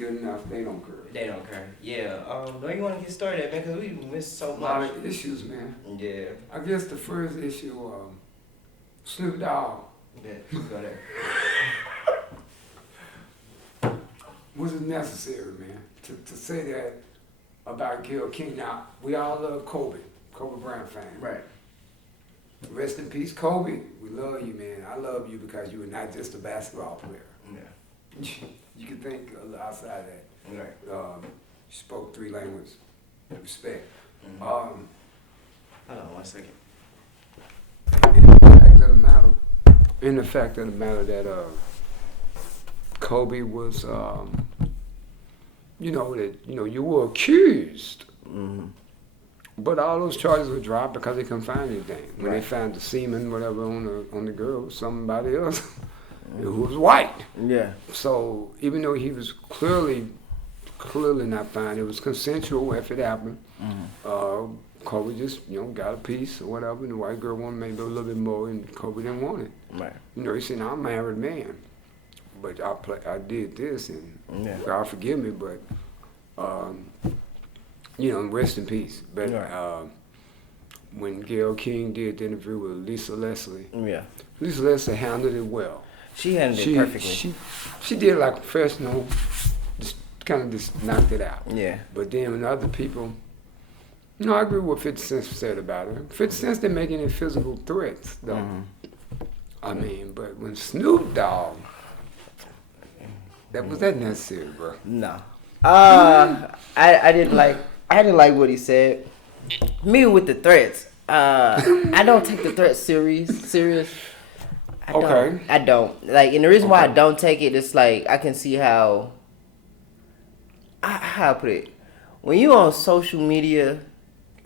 good enough, they don't care. They don't care. Yeah. Where you want to get started, man? Because we missed so A lot much. of issues, man. Yeah. I guess the first issue, Snoop Dogg. Yeah. Let's go there. Was it necessary, man, to say that about Gil King? Now, we all love Kobe Bryant fan. Right. Rest in peace, Kobe. We love you, man. I love you because you were not just a basketball player. Yeah. You can think outside that. Right. You spoke 3 languages. Respect. Mm-hmm. Hold on 1 second. In the fact of the matter that Kobe was, you were accused, but all those charges were dropped because they couldn't find anything. When they found the semen, whatever, on the girl, somebody else who was white. Yeah. So even though he was clearly not fine, it was consensual if it happened. Kobe just, got a piece or whatever, and the white girl wanted maybe a little bit more, and Kobe didn't want it. Right. He said, "I'm a married man, but I did this, and God forgive me, but, rest in peace." But when Gayle King did the interview with Lisa Leslie, Lisa Leslie handled it well. She handled it perfectly. She did like a professional, just kind of knocked it out. Yeah. But then when other people, I agree with what 50 Cent said about her. 50 Cent, they're making it physical threats, though. I mean, but when Snoop Dogg, was that necessary, bro? No. I didn't like what he said. Me with the threats. I don't take the threats serious. I don't. Like, and the reason why I don't take it is like I can see how I put it. When you on social media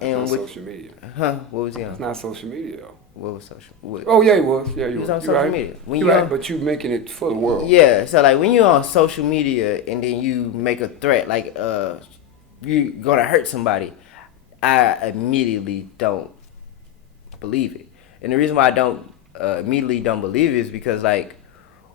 and social media. What was he on? It's not social media though. What was social? What? Oh yeah, he was. Yeah, he was on social media. When you're right, but you making it for the world. Yeah, so like when you're on social media and then you make a threat like you're gonna hurt somebody, I immediately don't believe it. And the reason why I don't immediately don't believe it is because like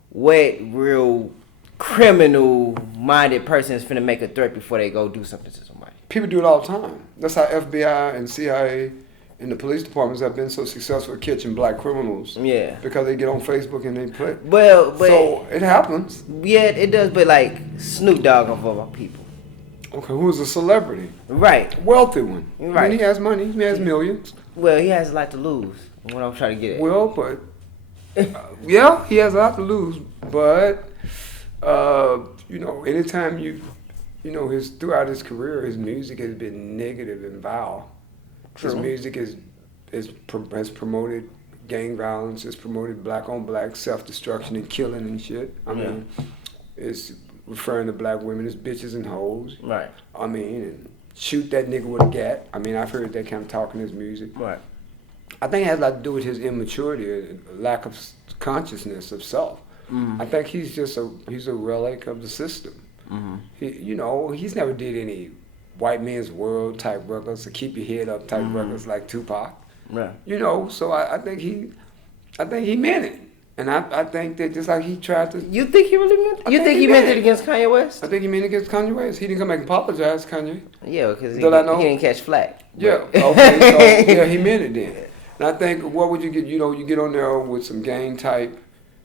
what real criminal-minded person is finna make a threat before they go do something to somebody? People do it all the time. That's how FBI and CIA and the police departments have been so successful at catching black criminals. Yeah. Because they get on Facebook and they play. Well, but so it happens. Yeah, it does. But like Snoop Dogg of all people. Okay, who's a celebrity? Right. A wealthy one. Right. I mean, he has money. He has millions. Well, he has a lot to lose. What I'm trying to get at. Well, but yeah, he has a lot to lose. But anytime throughout his career, his music has been negative and vile. True. His music has promoted gang violence, has promoted black on black self-destruction and killing and shit. I mean, it's referring to black women as bitches and hoes. Right. I mean, and shoot that nigga with a gat. I mean, I've heard that kind of talk in his music. Right. I think it has a lot to do with his immaturity, lack of consciousness of self. I think he's a relic of the system. He's never did any white man's world type records or keep your head up type records like Tupac. Right. So I think he meant it. And I think that just like he tried to. You think he really meant it? You think he meant it against Kanye West? I think he meant it against Kanye West. He didn't come back and apologize, Kanye. Yeah, because he didn't catch flack. Yeah, okay, so he meant it then. And I think, what would you get? You get on there with some gang type,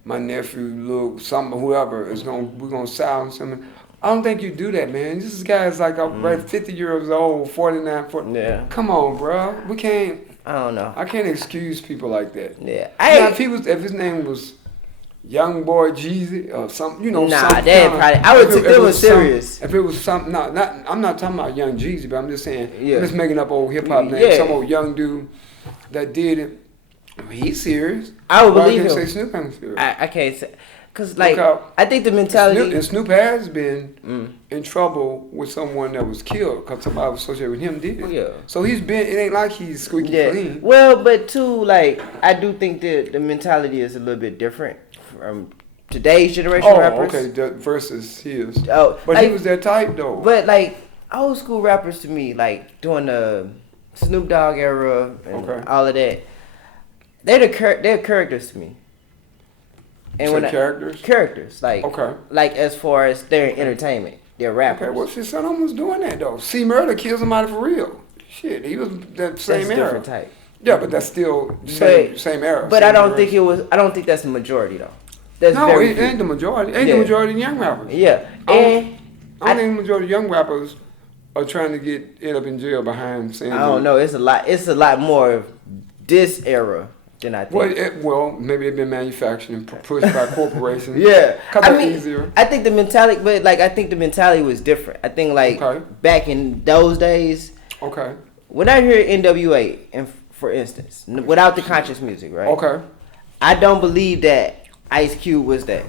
my nephew, Luke, something, whoever, we're gonna silence him. I don't think you do that, man. This guy's like 50 years old, 49, 40. Yeah. Come on, bro. We can't. I don't know. I can't excuse people like that. Yeah. Now, if his name was Young Boy Jeezy or something, Nah, that probably. I would take them serious. If it was something, I'm not talking about Young Jeezy, but I'm just saying, I'm just making up old hip hop names. Some old young dude that did it. He's serious. I would believe him. Say Snoop ain't serious. I can't say. Because, like, I think the mentality... Snoop has been in trouble with someone that was killed because somebody was associated with him did it. Yeah. So it ain't like he's squeaky clean. Well, but too, like, I do think that the mentality is a little bit different from today's generation rappers. Okay, versus his. Oh, but like, he was their type, though. But, like, old school rappers to me, like, during the Snoop Dogg era and all of that, they're characters to me. And characters? Characters, like as far as their entertainment. they're rappers. Okay, well, his son almost doing that though. C Murder killed somebody for real. Shit, he was that same That's era. different type. Yeah, but that's still same era. But same I don't generation. think it was. I don't think that's the majority though. That's No, very it few. ain't the majority. It ain't the majority of young rappers. Yeah, I and don't think the majority of young rappers are trying to end up in jail behind saying. I don't know. It's a lot. It's a lot more of this era than I think. Well, maybe they've been manufactured and pushed by corporations. Yeah, I mean, easier. I think the mentality, but like I think the mentality was different. I think like back in those days. Okay. When I hear NWA, and for instance, without the conscious music, right? Okay. I don't believe that Ice Cube was that.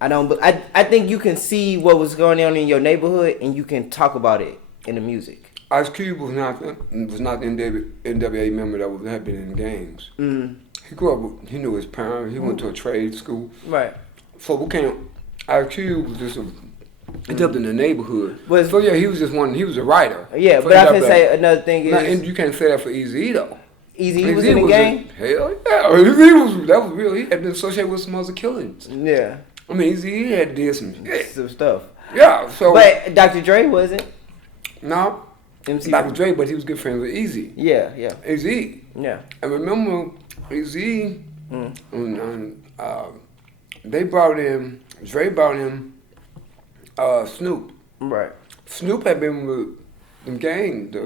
I think you can see what was going on in your neighborhood and you can talk about it in the music. Ice Cube was not the NWA member that had been in gangs. Mm. He grew up. He knew his parents. He went to a trade school. Right. So we can't. Ice Cube was just he lived in the neighborhood. Was, so yeah, he was just one. He was a writer. Yeah, but I can say another thing is. And you can't say that for Eazy though. Eazy was in the gang. Hell yeah, Eazy that was real. He had been associated with some other killings. Yeah. I mean, Eazy had did some stuff. Yeah. So. But Dr. Dre wasn't. No. MC. Dr. Dre, but he was good friends with Eazy. Yeah, yeah. Eazy. Yeah. I remember Eazy. They brought in. Dre brought in. Snoop. Right. Snoop had been with the gang, the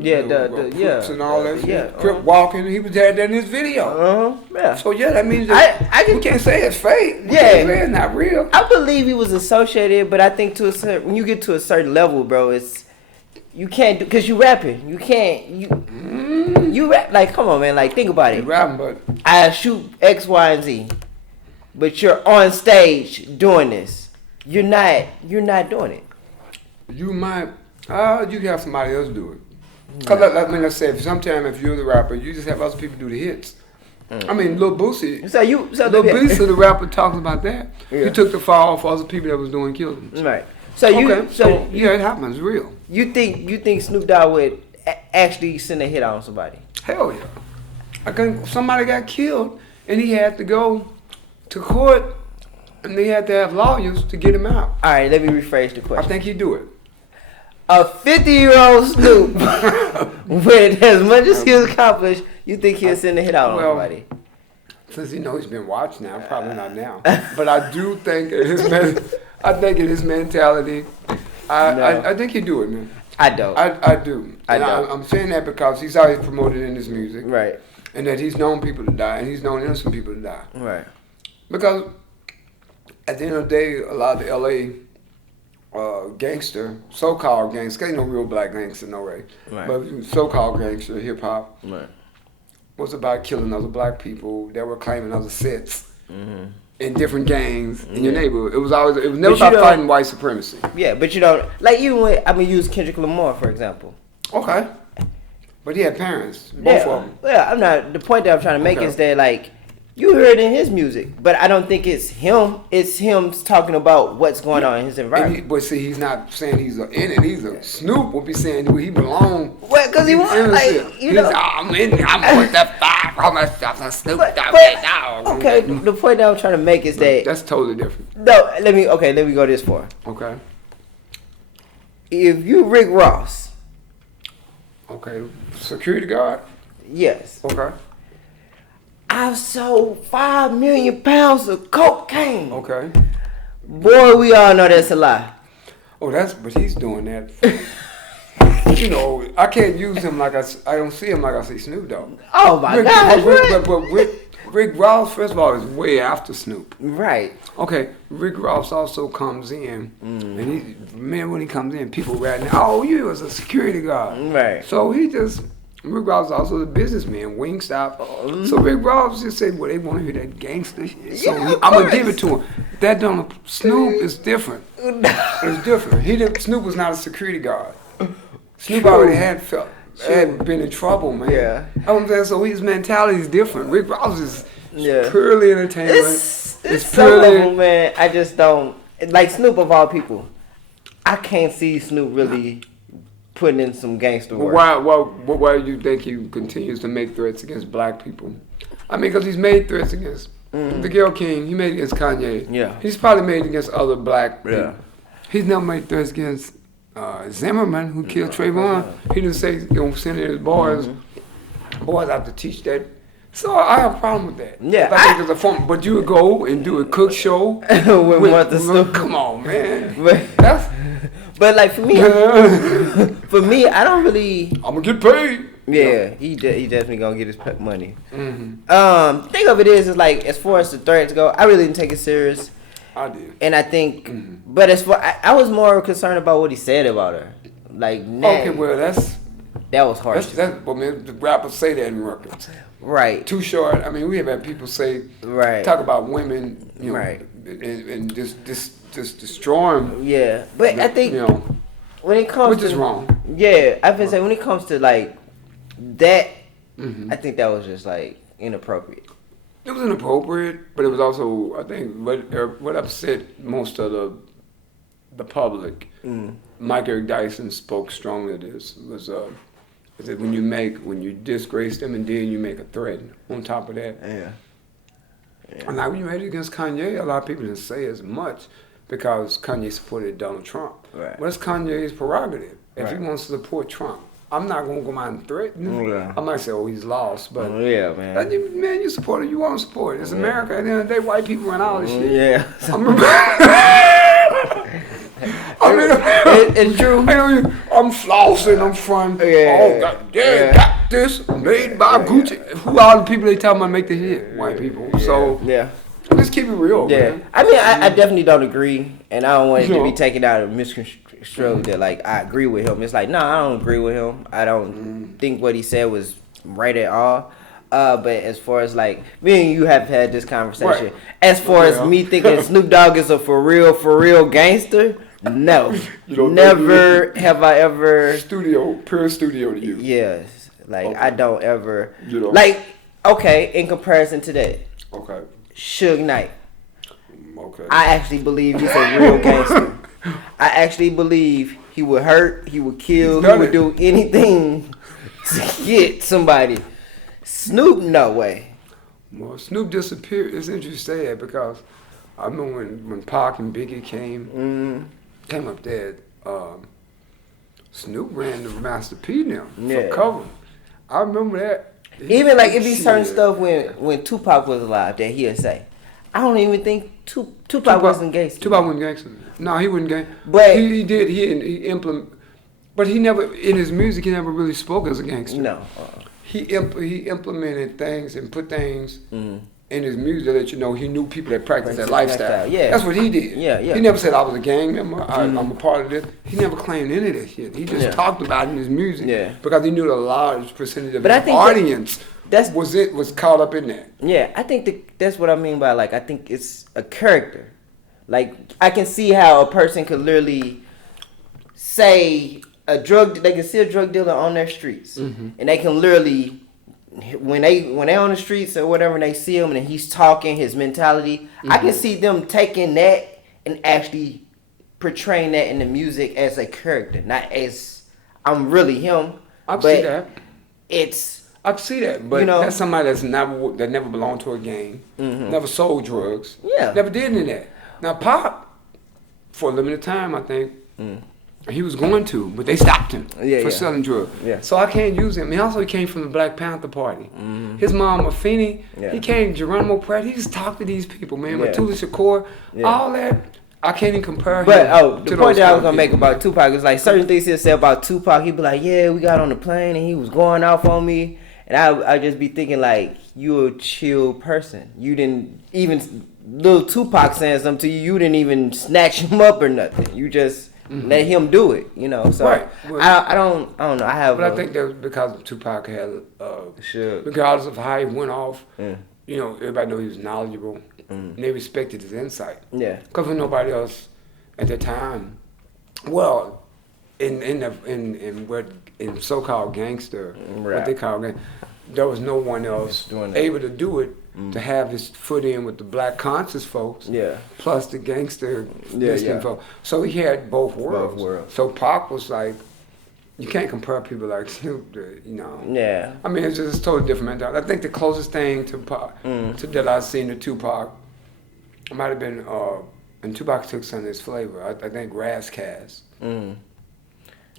Crips and all that shit. Yeah, Crip walking, he was had that in his video. Yeah. So yeah, that means that we can't say it's fake. We can't say it's not real. I believe he was associated, but I think when you get to a certain level, bro, you can't do because you rapping. You can't you rap like come on, man. Like think about it. You rapping, but I shoot X, Y, and Z, but you're on stage doing this. You're not doing it. You might, you can have somebody else do it. Cause let's say sometimes if you're the rapper, you just have other people do the hits. I mean, Lil Boosie. Lil Boosie, the rapper, talks about that. Yeah. He took the fall for other people that was doing killings. Right. So yeah, it happens. It's real. You think Snoop Dogg would actually send a hit on somebody? Hell yeah. I think somebody got killed and he had to go to court. And they had to have lawyers to get him out. All right, let me rephrase the question. I think he'd do it. A 50-year-old Snoop, with as much as he's accomplished, you think he'll send a hit out on somebody? Since he's been watched now, probably not now. But I do think in his mentality, I think he'd do it, man. I don't. I do. I'm saying that because he's always promoted in his music. Right. And that he's known people to die, and he's known innocent people to die. Right. Because at the end of the day, a lot of the LA gangster, so-called gangster, ain't no real black gangster, no way. Right. But so-called gangster hip hop was about killing other black people that were claiming other sets in different gangs in your neighborhood. It was never about fighting white supremacy. Yeah, but you don't like even when I'm gonna use Kendrick Lamar for example. Okay. But he had parents, both of them. Yeah, I'm not. The point that I'm trying to make is that like. You heard it in his music, but I don't think it's him. It's him talking about what's going on in his environment. But see, he's not saying he's in it. Snoop would be saying he belong. Well, because he wants, like, you know. I'm with the five. I'm Snoop Dogg. Okay, the point that I'm trying to make is that. That's totally different. No, let me go this far. Okay. If you Rick Ross. Okay, security guard? Yes. Okay. I've sold 5 million pounds of cocaine. Okay. Boy, we all know that's a lie. Oh, but he's doing that. You know, I can't use him like I don't see him like I see Snoop Dogg. Oh my God. But Rick Ross, first of all, is way after Snoop. Right. Okay, Rick Ross also comes in, and when he comes in, people ratting, oh, you was a security guard. Right. So Rick Ross is also the businessman, Wingstop. So Rick Ross just said, well, they want to hear that gangster shit. So I'm going to give it to him. That don't, Snoop is different. It's different. Snoop was not a security guard. Snoop already had been in trouble, man. Yeah. You know what I'm saying? So his mentality is different. Rick Ross is purely entertainment. It's purely, some of them, man, I just don't, like Snoop of all people, I can't see Snoop really putting in some gangster work. Why do you think he continues to make threats against black people? I mean, because he's made threats against the Gayle King. He made against Kanye. Yeah. He's probably made against other black people. He's never made threats against Zimmerman, who killed Trayvon, he didn't say send his boys out to teach that. So I have a problem with that. Yeah, I think it's a form, but you would go and do a cook show with Martha Stewart. Come on, man. But like for me, I don't really. I'm gonna get paid. Yeah, he definitely gonna get his money. Mm-hmm. Thing of it is like as far as the threats go, I really didn't take it serious. I did, and I think, but as far I was more concerned about what he said about her. Like, okay, well that was harsh. That's well, man, the rappers say that in records. Right. Too short. I mean, we have had people say, talk about women, and just destroy them. Yeah, but I think when it comes which is wrong. Yeah, I would say when it comes to like that, I think that was just like inappropriate. It was inappropriate, but it was also, I think, what upset most of the public. Mike Eric Dyson spoke strongly to this. Was that when you disgrace them and then you make a threat on top of that. Yeah. And like when you made it against Kanye, a lot of people didn't say as much because Kanye supported Donald Trump. Right. Well, it's Kanye's prerogative. If he wants to support Trump, I'm not going to go out and threaten him. Yeah. I might say, he's lost, but man, you support it. You want to support it. It's America. At the end of the day, white people and all this shit. Yeah. It's true. I'm flossing. I'm from. Got this made by Gucci. Who are the people they tell me to make the hit? White people. So let's keep it real. Yeah. Man. I mean, I definitely don't agree, and I don't want it to be taken out of misconstrued that like I agree with him. It's like no, I don't agree with him. I don't think what he said was right at all. But as far as like me and you have had this conversation, as far as me thinking Snoop Dogg is a for real gangster. No, never have I ever pure studio to you. Yes, like I don't ever like. Okay, in comparison to that, Suge Knight. Okay, I actually believe he's a real gangster. I actually believe he would hurt, he would kill, he would do anything to get somebody. Snoop, no way. Well, Snoop disappeared. It's interesting you say that because I remember when Pac and Biggie came up there, Snoop ran to Master P now for cover. I remember that. Even like if he certain stuff when Tupac was alive that he'd say, I don't even think Tupac wasn't gangster. Tupac wasn't gangster. No, he wasn't gangster. But he did. He implement. But he never in his music. He never really spoke as a gangster. No. He implemented things and put things in his music that he knew people that practiced that lifestyle. Yeah, that's what he did. Yeah. He never said I was a gang member. I'm a part of this. He never claimed any of that shit. He just talked about it in his music. Yeah. Because he knew the large percentage of the audience was caught up in that. Yeah, I think that's what I mean by like I think it's a character. Like I can see how a person could literally say they can see a drug dealer on their streets, and they can literally, when they on the streets or whatever, and they see him and he's talking, his mentality, I can see them taking that and actually portraying that in the music as a character, not as I'm really him. I see that. I see that, but that's somebody that never belonged to a gang, never sold drugs, never did any of that. Now Pop, for a limited time, I think. He was going to, but they stopped him for selling drugs. Yeah. So I can't use him. He also came from the Black Panther Party. His mom, Afeni, he came, Geronimo Pratt, he just talked to these people, man. Matula Shakur, all that, I can't even compare him But the point that I was going to make about Tupac is like certain things he'll say about Tupac, he'd be like, yeah, we got on the plane and he was going off on me. And I'd just be thinking like, you a chill person. You didn't even, little Tupac saying something to you, you didn't even snatch him up or nothing. You just... let him do it, So well, I don't know. I think that was because Tupac had, regardless of how he went off, everybody knew he was knowledgeable, and they respected his insight. Yeah. Because when nobody else at the time, well, in so-called gangster, what they call gangster, there was no one else able to do it. To have his foot in with the black conscious folks, plus the gangster folks. So he had both worlds. So Pac was like, you can't compare people like Snoop to, Yeah. I mean, it's just totally different mentality. I think the closest thing to Pac, that I've seen to Tupac, might have been, and Tupac took some of his flavor. I think Ras Kass.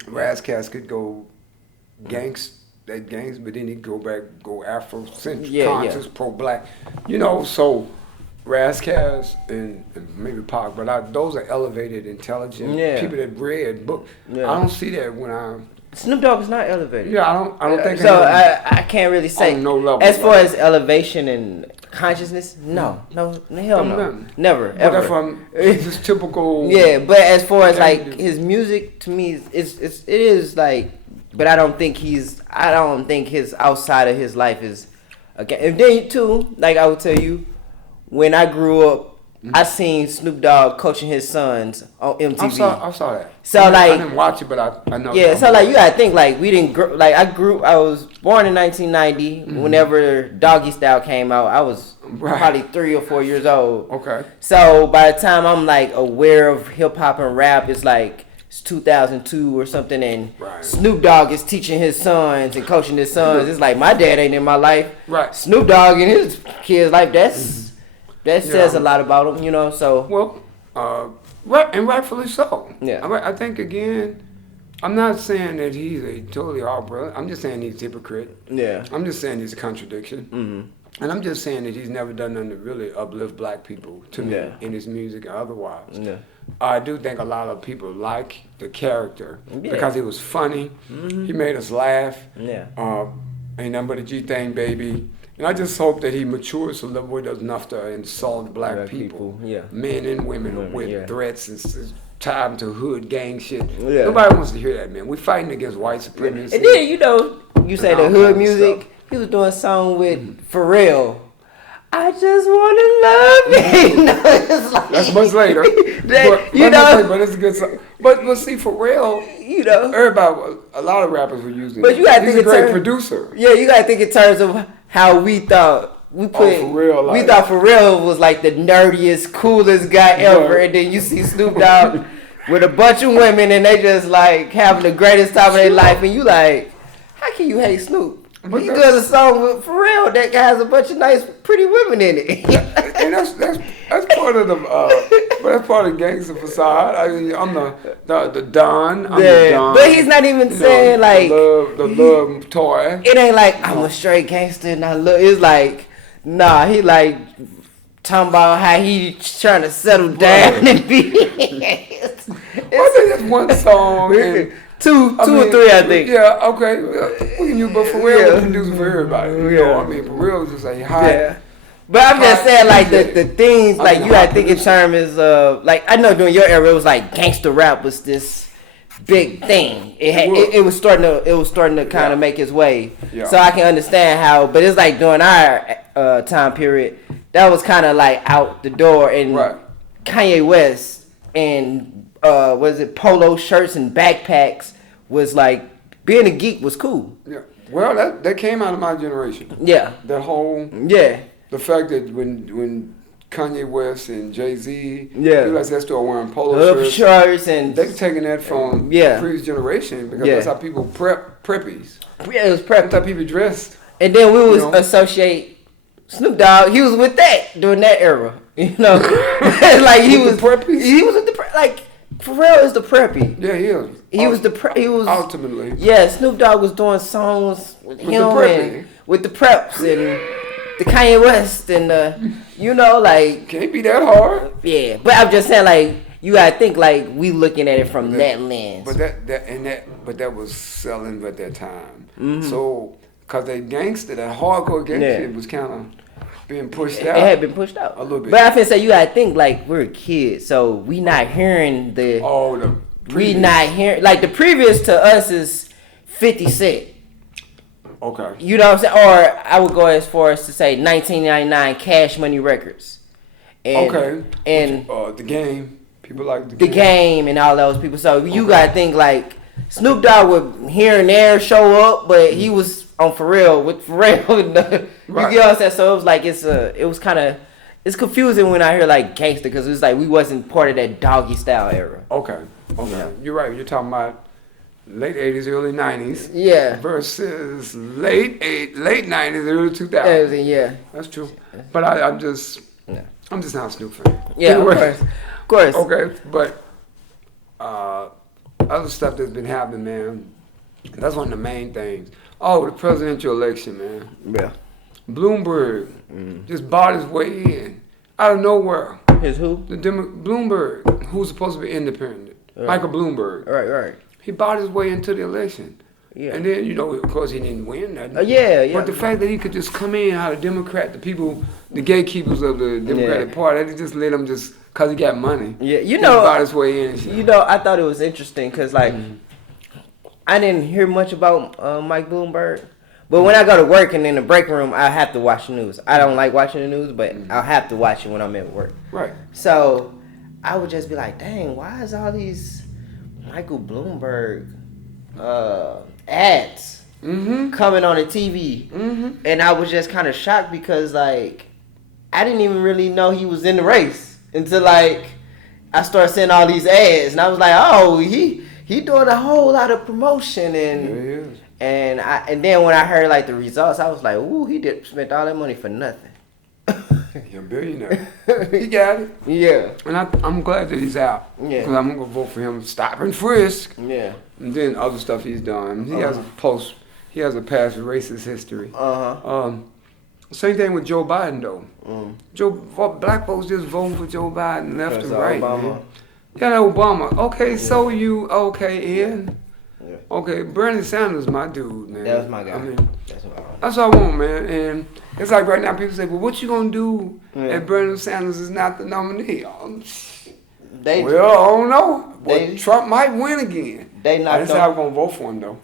Razzcast could go gangs, but then he'd go Afrocentric, Yeah, conscious, pro-black, so Razzcast and maybe Pac, but those are elevated, intelligent people that read books. Yeah. I don't see that when Snoop Dogg is not elevated. Yeah, I don't think. So I can't really say on no level, as far as elevation and consciousness. No, hell no, never, but ever. It's just typical. Yeah, but as far as like his music, to me, it is like. But I don't think his outside of his life is. Okay, and then too, like I would tell you, when I grew up. I seen Snoop Dogg coaching his sons on MTV. I saw that. So I didn't watch it, but I know. Yeah, so like you gotta think like we didn't grow, like I was born in 1990. Whenever Doggy Style came out, I was probably 3 or 4 years old. Okay. So by the time I'm like aware of hip hop and rap, it's like it's 2002 or something, and Snoop Dogg is teaching his sons and coaching his sons. It's like my dad ain't in my life. Right. Snoop Dogg in his kid's life. That says a lot about him, so. Well, and rightfully so. Yeah. I think, again, I'm not saying that he's a totally off brother. I'm just saying he's a hypocrite. Yeah. I'm just saying he's a contradiction. Mm-hmm. And I'm just saying that he's never done nothing to really uplift black people to me in his music or otherwise. Yeah. I do think a lot of people like the character because he was funny. Mm-hmm. He made us laugh. Yeah. Ain't nothing but a G thing, baby. And I just hope that he matures to the level where he does enough to insult black people, men and women, with threats and tie them to hood gang shit. Yeah. Nobody wants to hear that, man. We're fighting against white supremacy. And then, you say the hood music, stuff. He was doing a song with Pharrell. I just want to love you. It's like, that's much later. But it's a good song. But see, Pharrell, everybody, a lot of rappers were using it. He's a great producer. Yeah, you got to think in terms of how we thought. We thought Pharrell was like the nerdiest, coolest guy ever. And then you see Snoop Dogg with a bunch of women and they just like having the greatest time of their life. And you like, how can you hate Snoop? But he does a song with Pharrell that has a bunch of nice, pretty women in it. And that's part of that's part of gangster facade. I mean, I'm the Don. I'm the Don. But he's not even saying like the love toy. It ain't like I'm a straight gangster and I love. It's like he like talking about how he trying to settle down and be. I think that's one song. And, Two or three, I think. Yeah, okay. We can use, but Pharrell was producing for everybody. Pharrell was just a high. Yeah. But I'm just saying, like, the things, like, you gotta think in terms of, like, I know during your era, it was like gangster rap was this big thing. It was starting to kind of make its way. Yeah. So I can understand how, but it's like during our time period, that was kind of like out the door. And Kanye West and polo shirts and backpacks was like, being a geek was cool. Yeah. Well, that came out of my generation. Yeah. That whole. Yeah. The fact that when Kanye West and Jay-Z, realized that store wearing polo shirts and they're taking that from the previous generation because that's how people preppies. Yeah, it was prep. That's how people dressed. And then we would associate Snoop Dogg. He was with that during that era. Like he was preppies. He was with the like. Pharrell is the preppy. Yeah, he is. He was ultimately. Yeah, Snoop Dogg was doing songs with him and with the preps and the Kanye West and like can't be that hard. Yeah, but I'm just saying like you gotta think like we looking at it from that lens. But that was selling at that time. Mm-hmm. So cause that hardcore gangster was kind of being pushed out. It had been pushed out a little bit. But I feel say you gotta think like we're kids, so we not hearing we not hearing like the previous to us is 50 Cent. Okay. You know what I'm saying? Or I would go as far as to say 1999 Cash Money Records. And, And the Game. People like the game and all those people. So you gotta think like Snoop Dogg would here and there show up, but he was on Pharrell with Pharrell. You get what I'm saying? So it was like it's confusing when I hear like gangster because it's like we wasn't part of that Doggy Style era. Okay. Yeah. You're right. You're talking about late 80s, early 90s. Yeah. Versus late 90s, early 2000s. Yeah. That's true. But I'm just not a Snoop fan. Yeah, of course. Okay, but other stuff that's been happening, man. That's one of the main things. Oh, the presidential election, man. Yeah. Bloomberg just bought his way in out of nowhere. His who? Bloomberg, who's supposed to be independent. Right. Michael Bloomberg. Right. He bought his way into the election. Yeah. And then, of course, he didn't win nothing. Yeah. But the fact that he could just come in out of Democrat, the people, the gatekeepers of the Democratic Party, they just let him just, because he got money. Yeah, he bought his way in. And shit. I thought it was interesting because, like, I didn't hear much about Mike Bloomberg. But when I go to work and in the break room, I have to watch the news. I don't like watching the news, but I'll have to watch it when I'm at work. Right. So I would just be like, dang, why is all these Michael Bloomberg ads coming on the TV? And I was just kind of shocked because, like, I didn't even really know he was in the race until, like, I started seeing all these ads. And I was like, oh, he doing a whole lot of promotion. And Yeah, he is. And then when I heard like the results, I was like, ooh, he spent all that money for nothing. You're a billionaire. He got it. Yeah. And I'm glad that he's out. Yeah. Because I'm going to vote for him. Stop and frisk. Yeah. And then other stuff he's done. He has a past racist history. Same thing with Joe Biden though. Black folks just voting for Joe Biden left and right. Obama. Yeah, Obama. Okay, so you Ian? Yeah. Okay, Bernie Sanders, my dude, man. That was my guy. I mean, that's what I want. that's what I want, man. And it's like right now people say, well, what you gonna do if Bernie Sanders is not the nominee? I don't know. Trump might win again. They knocked I didn't say I was gonna vote for him though.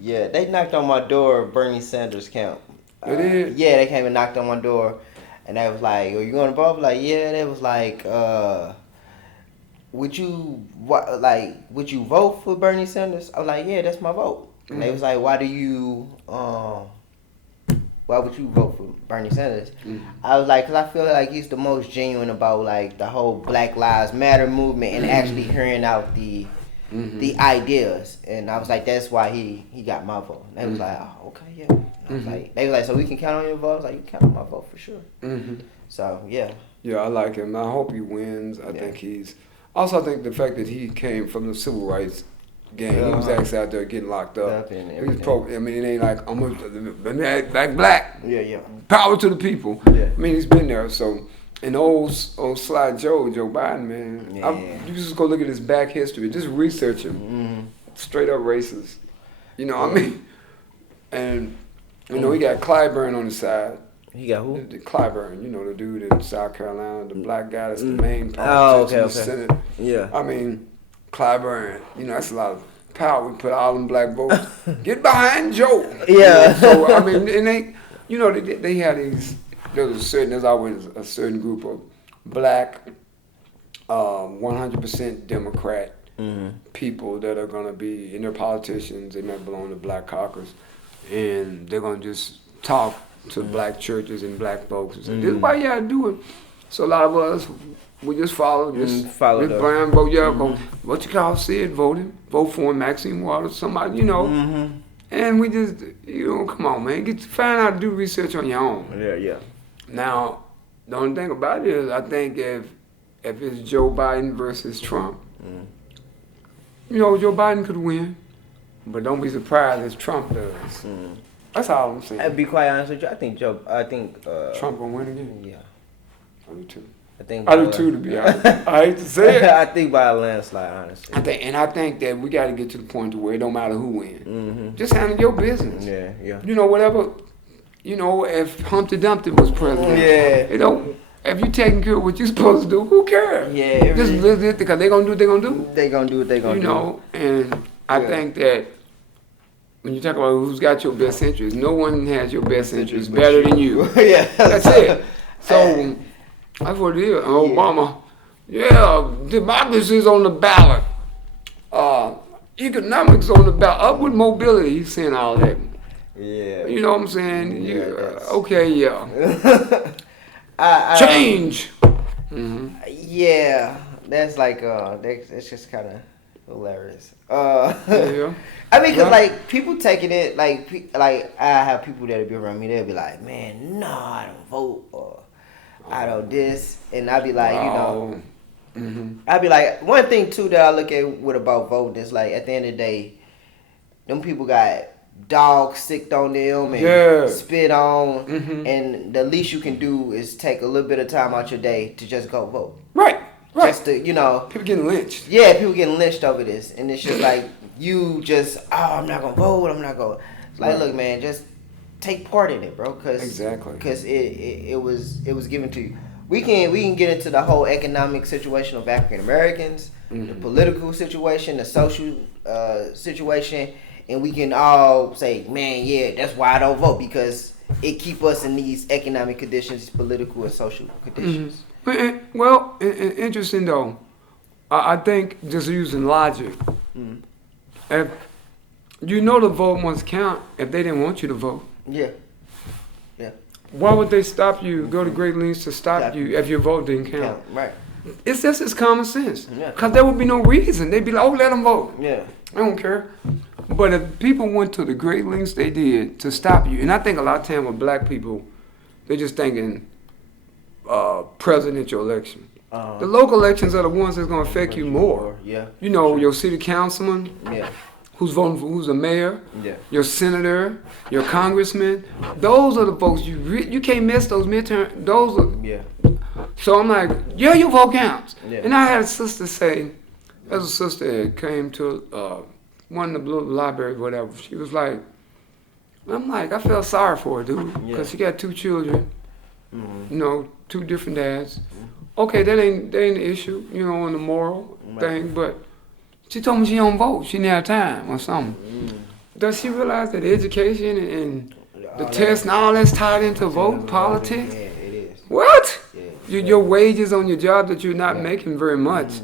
Yeah, they knocked on my door Bernie Sanders camp. They did? Yeah, they came and knocked on my door, and they was like, "Are you going to vote?" I was like, yeah. They was like, would you vote for Bernie Sanders? I was like, yeah, that's my vote. And they was like, why would you vote for Bernie Sanders? I was like, because I feel like he's the most genuine about like the whole Black Lives Matter movement and actually hearing out the ideas. And I was like, that's why he got my vote. And they was like, oh, okay, yeah. I was like, they was like, so we can count on your vote? I was like, you can count on my vote for sure. So yeah. Yeah, I like him. I hope he wins. I think I think the fact that he came from the civil rights gang, he was actually out there getting locked up. He was it ain't like black. Yeah. Power to the people. Yeah. I mean, he's been there. So, and old Sly Joe Biden, man. You just go look at his back history. Just research him. Straight up racist. You know what I mean? And he got Clyburn on the side. He got who? Clyburn, the dude in South Carolina, the black guy that's the main politician in the Senate. Yeah. I mean, Clyburn, that's a lot of power. We put all them black votes. Get behind Joe. Yeah. So, I mean, and they had these, there's always a certain group of black, 100% Democrat people that are going to be, and they're politicians, they might belong to black caucus, and they're going to just talk to black churches and black folks and say, this is why you gotta do it. So a lot of us, we just follow Miss Brown, vote, vote, what you call Sid, voting, vote for him, Maxine Waters, somebody, and we just, come on, man, find out to do research on your own. Yeah. Now, the only thing about it is, I think if it's Joe Biden versus Trump, Joe Biden could win, but don't be surprised if Trump does. That's all I'm saying. I'd be quite honest with you. I think Trump gonna win again. Yeah, I do too. I do too, to be honest. I hate to say it. I think by a landslide, honestly. I think that we got to get to the point to where it don't matter who wins. Just handle your business. Yeah. Whatever. If Humpty Dumpty was president. If you taking care of what you're supposed to do, who cares? Yeah. Just listen, because they gonna do what they gonna do. They gonna do what they gonna do. And I think that. When you talk about who's got your best interest, no one has your best interest better than you. That's it. So that's what it is. Obama, democracy's on the ballot. Economics on the ballot. Upward mobility. He's saying all that. Yeah. You know what I'm saying? Change. Yeah, that's like that's just kind of hilarious. I mean, cause like people taking it like I have people that'll be around me. They'll be like, "Man, no, I don't vote," or "I don't this," and I'll be like, I'd be like, one thing too that I look at with about voting is like at the end of the day, them people got dogs sicked on them and spit on, and the least you can do is take a little bit of time out your day to just go vote. Right. Just to, people getting lynched. Yeah, people getting lynched over this, and it's just like you just, I'm not gonna vote. I'm not gonna. It's like, look, man, just take part in it, bro. Because it was given to you. We can get into the whole economic situation of African Americans, the political situation, the social situation, and we can all say, man, yeah, that's why I don't vote, because it keep us in these economic conditions, political and social conditions. Well, interesting though. I think just using logic, if the vote must count if they didn't want you to vote. Yeah. Why would they stop you, go to great lengths to stop you if your vote didn't count? Right. It's common sense. Because there would be no reason. They'd be like, let them vote. Yeah. I don't care. But if people went to the great lengths they did to stop you, and I think a lot of time with black people, they're just thinking presidential election. The local elections are the ones that's going to affect you more. Yeah. Your city councilman. Yeah. Who's voting for who's a mayor, yeah. Your senator, your congressman. Those are the folks you can't miss those midterm. Those are. Yeah. So I'm like, yeah, your vote counts. Yeah. And I had a sister say, there's a sister that came to one of the little libraries, whatever. She was like, I'm like, I felt sorry for her, dude, because she got 2 children, 2 different dads. Okay, that ain't the issue, on the moral thing, but. She told me she don't vote. She didn't have time or something. Does she realize that education and the test and all that's tied into vote politics? Yeah, it is. What? Yeah. Your wages on your job that you're not making very much.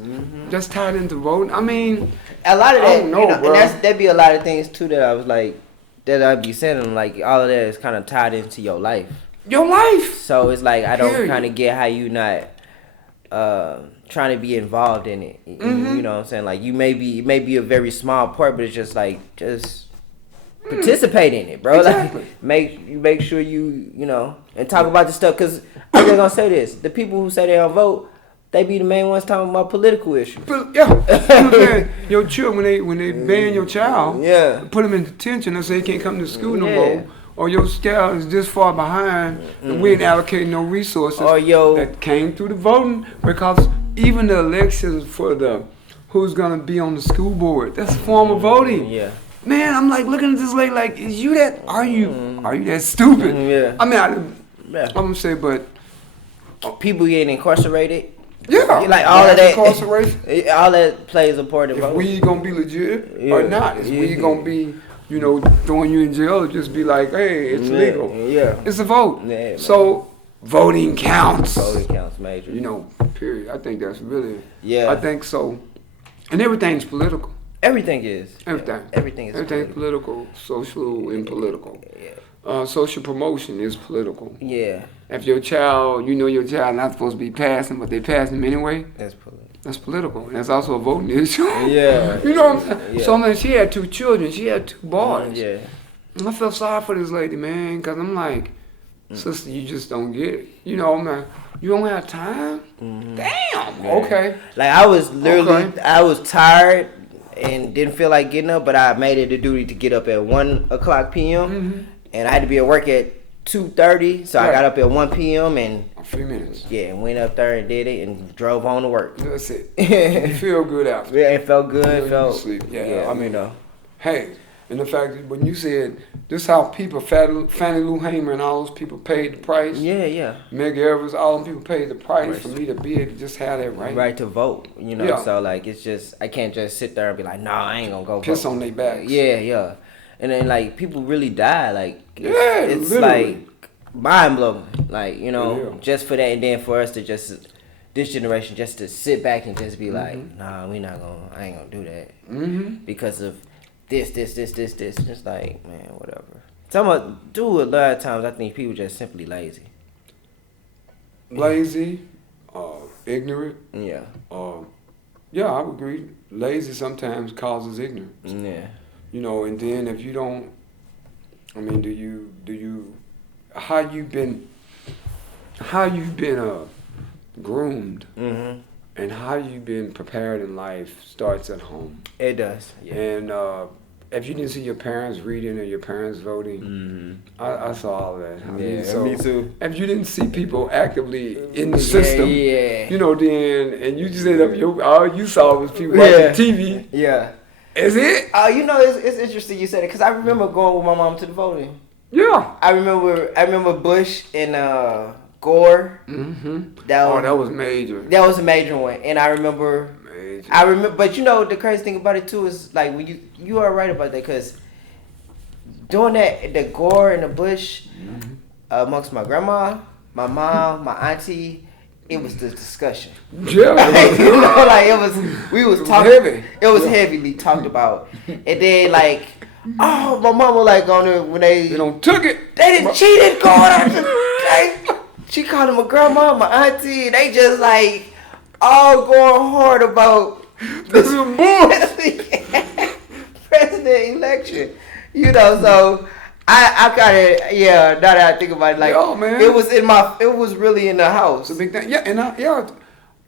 That's tied into voting. I mean, a lot of that, I don't know, bro. And that'd be a lot of things too that I was like, that I'd be saying, like all of that is kind of tied into your life. Your life. So it's like I don't kind of get how you not. Trying to be involved in it, you know what I'm saying? Like you may be a very small part, but it's just like participate in it, bro. Exactly. Like make sure you and talk about the stuff. Cause I'm just gonna say this: the people who say they don't vote, they be the main ones talking about political issues. Yeah, your children when they ban your child, put them in detention and say they can't come to school no more. Or your child is this far behind, and we ain't allocating no resources that came through the voting, because even the elections for who's gonna be on the school board, that's a form of voting. Yeah. Man, I'm like looking at this lady like, are you that stupid? Yeah. I mean, I'm gonna say, but people getting incarcerated. Yeah. Like all of that. Incarceration. All that plays a part in voting. If we gonna be legit or not, is we gonna be throwing you in jail or just be like, hey, it's legal. Yeah. It's a vote. Yeah, so voting counts. Voting counts major. Period. I think that's really. Yeah. I think so. And everything's political. Everything is. Everything. Yeah. Everything's political, social and political. Yeah. Social promotion is political. Yeah. If your child, your child not supposed to be passing, but they pass him anyway. That's political. That's political. And that's also a voting issue. Yeah. You know what I'm saying? Yeah. So, man, she had 2 children. She had 2 boys. Yeah. And I felt sorry for this lady, man, because I'm like, sister, you just don't get it. Man, you don't have time? Damn. Yeah. Okay. Like, I was literally, I was tired and didn't feel like getting up, but I made it a duty to get up at 1 o'clock p.m. And I had to be at work at 2:30, so I got up at 1 p.m. and a few minutes. Yeah, went up there and did it and drove home to work. That's it. You feel good after. Yeah, it felt good. Felt sleep. Yeah, I mean, hey, and the fact that when you said this, how people, Fannie Lou Hamer and all those people paid the price. Yeah. Meg Evers, all them people paid the price for me to be able to just have that right to vote. So like it's just I can't just sit there and be like, nah, I ain't gonna go piss vote. on their backs. Yeah. And then like people really die. Like it's literally. like mind blowing. Like just for that, and then for us to just this generation just to sit back and just be like, nah, I ain't gonna do that because of this. Just like, man, whatever. A lot of times I think people just simply lazy. Lazy, ignorant. Yeah. Yeah, I would agree. Lazy sometimes causes ignorance. Yeah. And then if you don't, I mean, do you, how you been groomed and how you've been prepared in life starts at home. It does. Yeah. And if you didn't see your parents reading or your parents voting, I saw all that. I mean, so me too. if you didn't see people actively in the system, Yeah. you know, then and you just ended up all you saw was people watching TV. Yeah. Is it? You know, it's interesting you said it because I remember going with my mom to the voting. Yeah. I remember Bush and Gore. Mm-hmm. That was major. That was a major one, and I remember. But you know the crazy thing about it too is like when you are right about that because doing that the Gore and the Bush amongst my grandma, my mom, my auntie, it was the discussion. Yeah, you know, like we was talking. Heavy. It was heavily talked about, and then like, oh, my mama like on it when they don't took it. They didn't cheated going. She called him a grandma, my auntie, and they just like all going hard about this president election. You know, so I kind of now that I think about it, like man. it was really in the house. It's a big thing. Yeah, and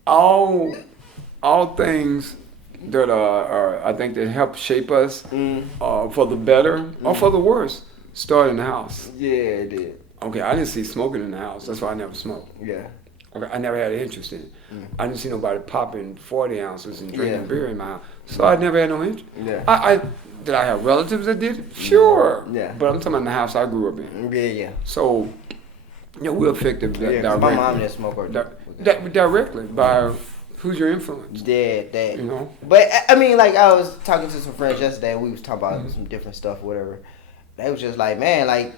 all things that are I think that help shape us for the better or for the worse start in the house. Yeah, it did. Okay, I didn't see smoking in the house. That's why I never smoked. Yeah. Okay, I never had an interest in it. I didn't see nobody popping 40 ounces and drinking beer in my house. So I never had no interest. Yeah. Did I have relatives that did it? Sure. Yeah. But I'm talking about the house I grew up in. Yeah. So, we're affected directly. My mom didn't smoke or directly by who's your influence. Yeah, that. You know? But, I mean, like, I was talking to some friends yesterday, and we was talking about some different stuff, whatever. They was just like, man, like,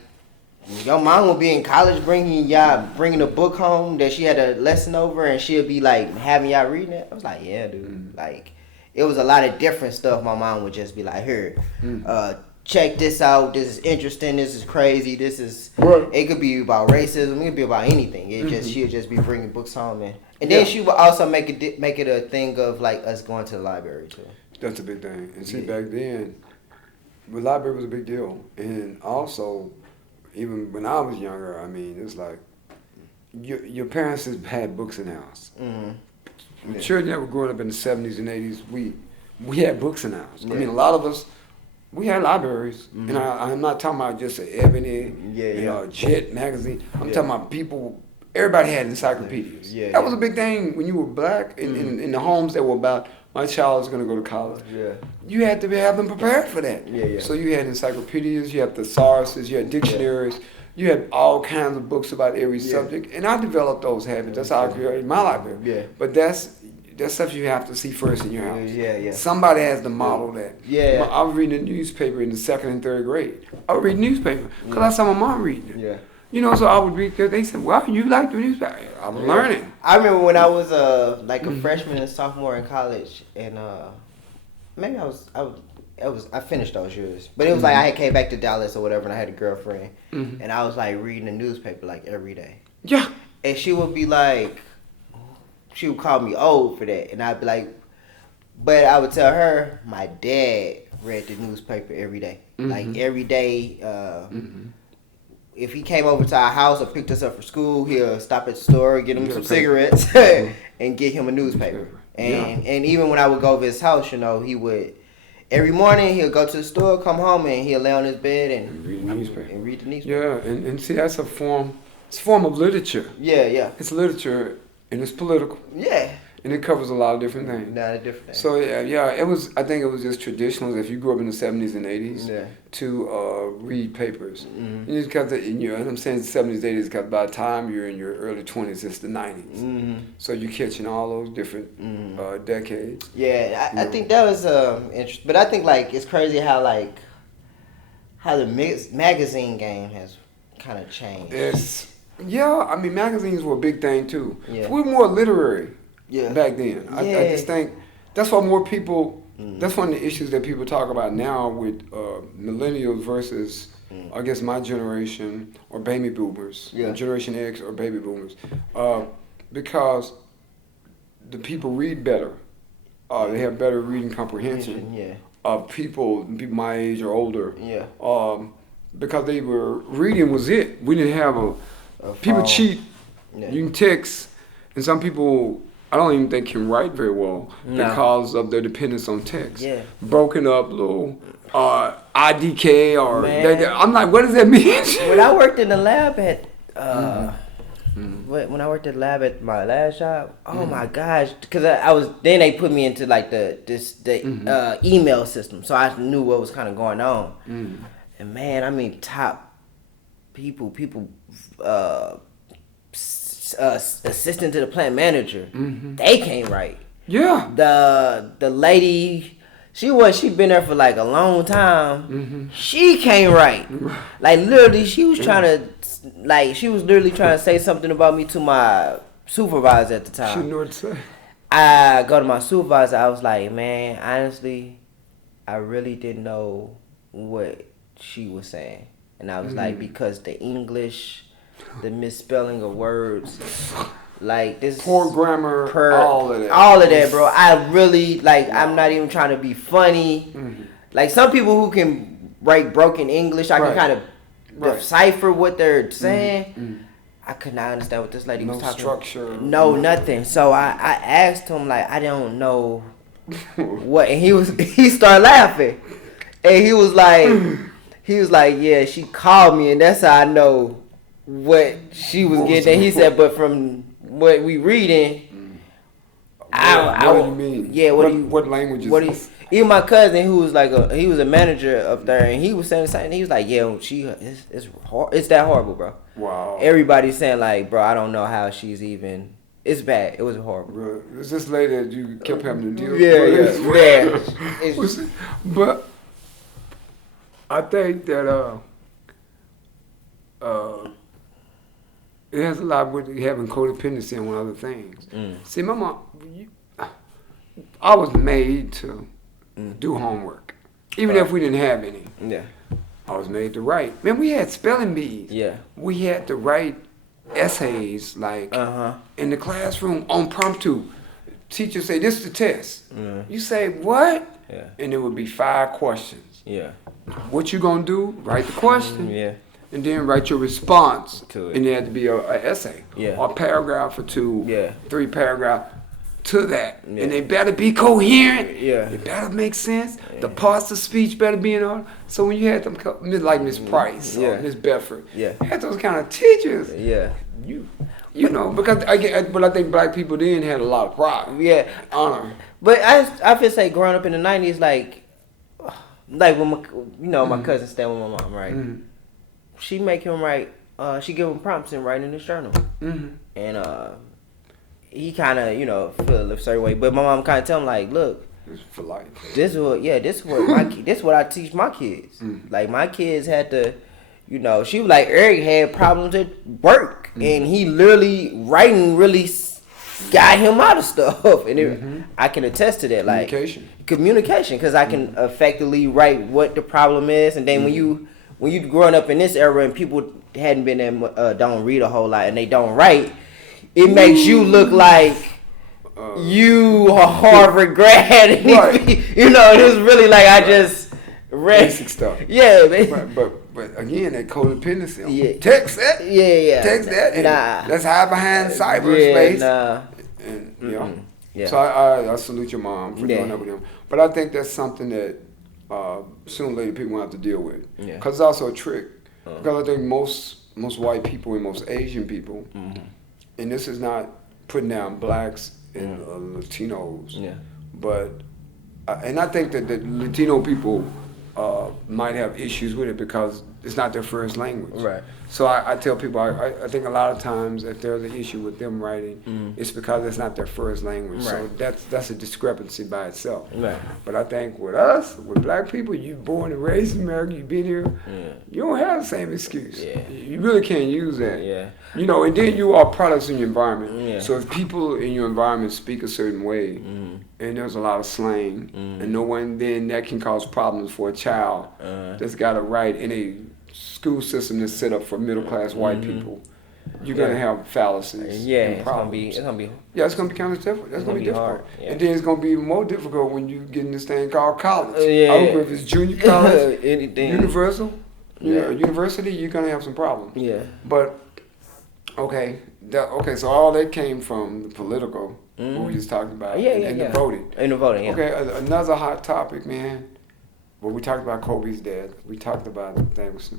your mom will be in college bringing a book home that she had a lesson over, and she'll be, like, having y'all reading it. I was like, yeah, dude. Like, it was a lot of different stuff. My mom would just be like, here, check this out. This is interesting. This is crazy. This is, it could be about racism. It could be about anything. She'll just be bringing books home. And then she would also make it a thing of, like, us going to the library, too. That's a big thing. And see, back then, the library was a big deal. And also, even when I was younger, I mean, it's like, your parents had books in the house. The children that were growing up in the 70s and 80s, we had books in the house. I mean, a lot of us, we had libraries. And I'm not talking about just an Ebony, Jet magazine. I'm talking about people, everybody had encyclopedias. That was a big thing when you were black in the homes that were about, my child is going to go to college. You had to have them prepared for that. So you had encyclopedias, you had thesauruses, you had dictionaries. You had all kinds of books about every subject, and I developed those habits. That's how I created my library. But that's stuff you have to see first in your house. Somebody has to model that. I was reading a newspaper in the 2nd and 3rd grade. I would read newspaper because I saw my mom reading it. You know, so I would read. They said, "Well, you like the newspaper?" I was learning. I remember when I was like a freshman and sophomore in college, and maybe I finished those years, but it was like I had came back to Dallas or whatever, and I had a girlfriend, and I was like reading the newspaper like every day. And she would be like, she would call me old for that, and I'd be like, but I would tell her my dad read the newspaper every day, like every day. If he came over to our house or picked us up for school, he'll stop at the store, get him some cigarettes, and get him a newspaper. And even when I would go over his house, you know, he would. Every morning he'll go to the store, come home, and he'll lay on his bed and read the newspaper. Yeah, and see, that's a form of literature. It's literature, and it's political. And it covers a lot of different things. So I think it was just traditional. If you grew up in the 70s and 80s, to read papers. And it's because I'm saying 70s, 80s, because by the time you're in your early 20s, it's the 90s. So you're catching all those different decades. I think that was interesting. But I think like it's crazy how the magazine game has kind of changed. I mean, magazines were a big thing too. We're more literary. Back then. I just think that's why more people, that's one of the issues that people talk about now with millennials versus, I guess, my generation or baby boomers, Generation X or baby boomers, because the people read better. They have better reading comprehension of people my age or older. Because they were, reading was it. We didn't have people cheat. You can text, and some people I don't even think can write very well because of their dependence on text. Yeah. Broken up little IDK or I'm like, what does that mean? When I worked in the lab at when I worked at the lab at my last job, oh my gosh, because I was then they put me into like the email system, so I knew what was kind of going on. And man, I mean, top people, assistant to the plant manager, they can't write. Yeah. The lady. She been there for like a long time. She can't write. Like literally, she was literally trying to say something about me to my supervisor at the time. She knew what to say. I go to my supervisor. I was like, man, honestly, I really didn't know what she was saying, and I was like, because the English, the misspelling of words. Like this poor grammar, all of that, bro. I really I'm not even trying to be funny. Like some people who can write broken English, I can kind of decipher what they're saying. I could not understand what this lady was talking about. No structure. No, nothing. So I asked him like, I don't know what, and he started laughing, and he was like, yeah, she called me, and that's how I know what she was getting. And he said, but from what we reading, what do you mean? Yeah, what language is this? Even my cousin, who was he was a manager up there, and he was saying the same. He was like, "Yeah, it's that horrible, bro." Wow. Everybody's saying like, "Bro, I don't know how she's even." It's bad. It was horrible. Bro, is this lady that you kept having to deal with? Yeah. But I think that it has a lot with having codependency on other things. See, my mom, I was made to do homework, even if we didn't have any. Yeah. I was made to write. Man, we had spelling bees. Yeah. We had to write essays like in the classroom on promptu. Teacher say, "This is the test." You say, "What?" Yeah. And it would be 5 questions. Yeah. What you gonna do? Write the question. Yeah. And then write your response to it. And there had to be an essay. Yeah. Or a paragraph or 2. Yeah. 3 paragraphs to that. Yeah. And they better be coherent. Yeah. It better make sense. Yeah. The parts of speech better be in order. So when you had them, like Miss Price or Miss Bedford, had those kind of teachers. Yeah. You know, because but I think black people then had a lot of pride. Yeah. Honor. But I feel like growing up in the 90s, like when my cousin stayed with my mom, right? She make him write. She give him prompts and write in his journal, and he kind of feel a certain way. But my mom kind of tell him like, look, for life. This is what I teach my kids. Like my kids had to, she was like Eric had problems at work, and he literally writing really got him out of stuff, and I can attest to that. Like communication, because I can effectively write what the problem is, and then when you growing up in this era and people hadn't been there, don't read a whole lot and they don't write, it makes you look like you a Harvard grad. Right. It's really like I just read basic stuff. Yeah, but again, that codependency. Yeah. Text that. Yeah. Text that. Let's hide behind cyberspace. Yeah, and So I salute your mom for doing that with him. But I think that's something that sooner or later people will have to deal with. Yeah. Because it's also a trick. Because I think most white people and most Asian people, and this is not putting down blacks and Latinos, but and I think that the Latino people might have issues with it because it's not their first language. Right. So I tell people, I think a lot of times if there's an issue with them writing, it's because it's not their first language. Right. So that's a discrepancy by itself. Right. But I think with us, with black people, you born and raised in America, you've been here, you don't have the same excuse. Yeah. You really can't use that. Yeah. And then you are products in your environment. Yeah. So if people in your environment speak a certain way, and there's a lot of slang, and no one, then that can cause problems for a child that's got to write in a school system that's set up for middle class white people. You're gonna have fallacies. Yeah, and problems. it's gonna be. Yeah, it's gonna be kind of difficult. That's gonna be difficult. Hard. Yeah. And then it's gonna be more difficult when you get in this thing called college. I don't care if it's junior college, anything, university. You're gonna have some problems. Yeah. But Okay, so all that came from the political, what we just talked about, and the voting. In the voting, yeah. Okay, another hot topic, man. Well, we talked about Kobe's death. We talked about the things.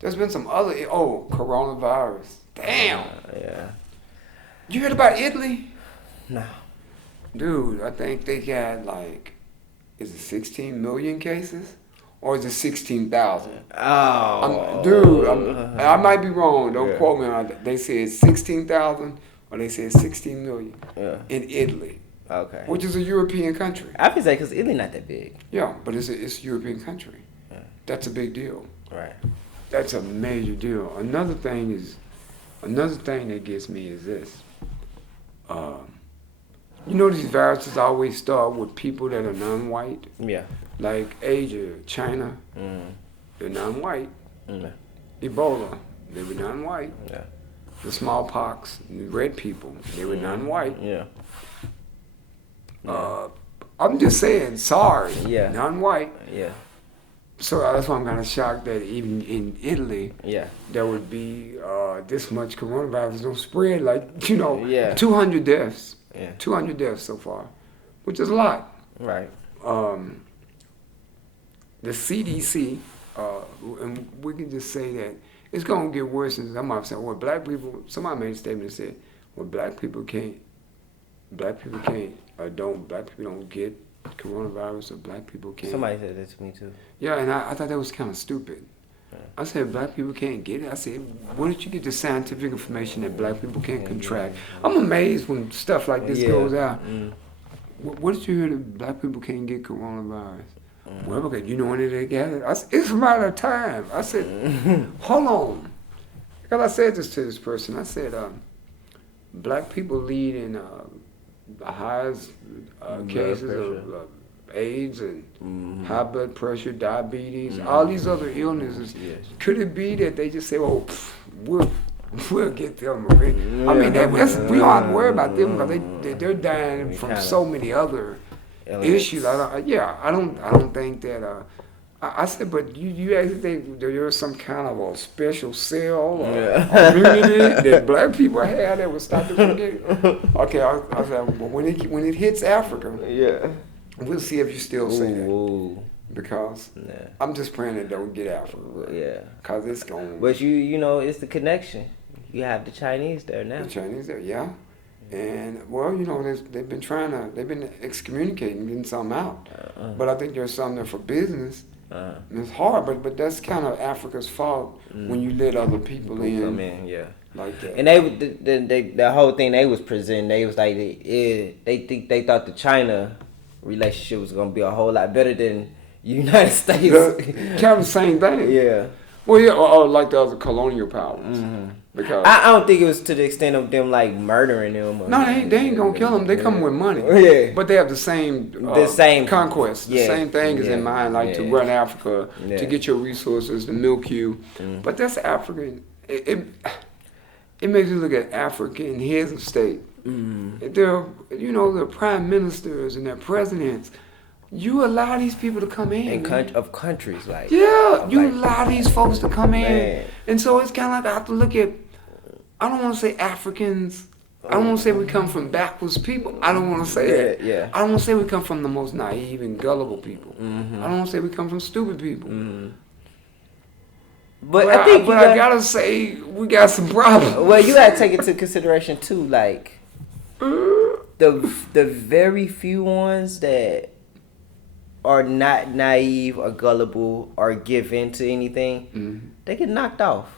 There's been some other, coronavirus. Damn. Yeah. You heard about Italy? No. Dude, I think they got is it 16 million cases? Or is it 16,000? Oh. I might be wrong. Don't Yeah. quote me on that. They said 16,000 or they said 16 million in Italy. Okay. Which is a European country. I can say because Italy not that big. Yeah, but it's a European country. Yeah. That's a big deal. Right. That's a major deal. Another thing that gets me is this. These viruses always start with people that are non-white. Yeah. Like Asia, China, they're non-white. Mm. Ebola, they were non-white. Yeah. The smallpox, the red people, they were non-white. Yeah. I'm just saying, SARS, Yeah. non-white. Yeah. So that's why I'm kind of shocked that even in Italy, Yeah. there would be this much coronavirus don't spread. 200 deaths. Yeah. 200 deaths so far, which is a lot. Right. The CDC, and we can just say that it's going to get worse. And somebody said, well, black people, somebody made a statement that said, well, black people don't get coronavirus, or black people can't. Somebody said that to me too. Yeah, and I thought that was kind of stupid. I said, black people can't get it. I said, where did you get the scientific information that black people can't contract? I'm amazed when stuff like this goes out. What did you hear that black people can't get coronavirus? Well, okay, you know when they get it? I said, it's a matter of time. I said, hold on. Because I said this to this person. I said, black people lead in the highest cases of AIDS and high blood pressure, diabetes, all these other illnesses. Yes. Could it be that they just say, "Oh, we'll get them"? I mean, we don't have to worry about them because they're dying from so many other issues. I don't think that. I said, but you actually think there's some kind of a special cell or immunity that black people have that would stop them from getting? Okay, I said, well, when it hits Africa, we'll see if you still say that. Because I'm just praying it don't get Africa. Yeah. Because it's going. But it's the connection. You have the Chinese there now. The Chinese there, yeah. And they've been excommunicating, getting something out. But I think there's something there for business. And it's hard, but that's kind of Africa's fault when you let other people in. Come in, yeah. Like that. And the whole thing they was presenting, they was like they thought the China relationship was gonna be a whole lot better than United States. Kind of the same thing. Yeah. Well, yeah, or like the other colonial powers. Because I don't think it was to the extent of them like murdering them. No, they ain't gonna kill them. They come with money. Yeah. But they have the same conquest. The same thing is in mind, like to run Africa, to get your resources, to milk you. But that's African. It makes you look at African heads of state. They're the prime ministers and their presidents. You allow these people to come in. Of countries, like. Yeah, you allow these folks to come in. Man. And so it's kind of like I have to look at, I don't want to say Africans. I don't want to say we come from backwards people. I don't want to say that. Yeah. I don't want to say we come from the most naive and gullible people. I don't want to say we come from stupid people. But I gotta say we got some problems. Well, you gotta take into consideration too, like the very few ones that are not naive or gullible or give in to anything, they get knocked off.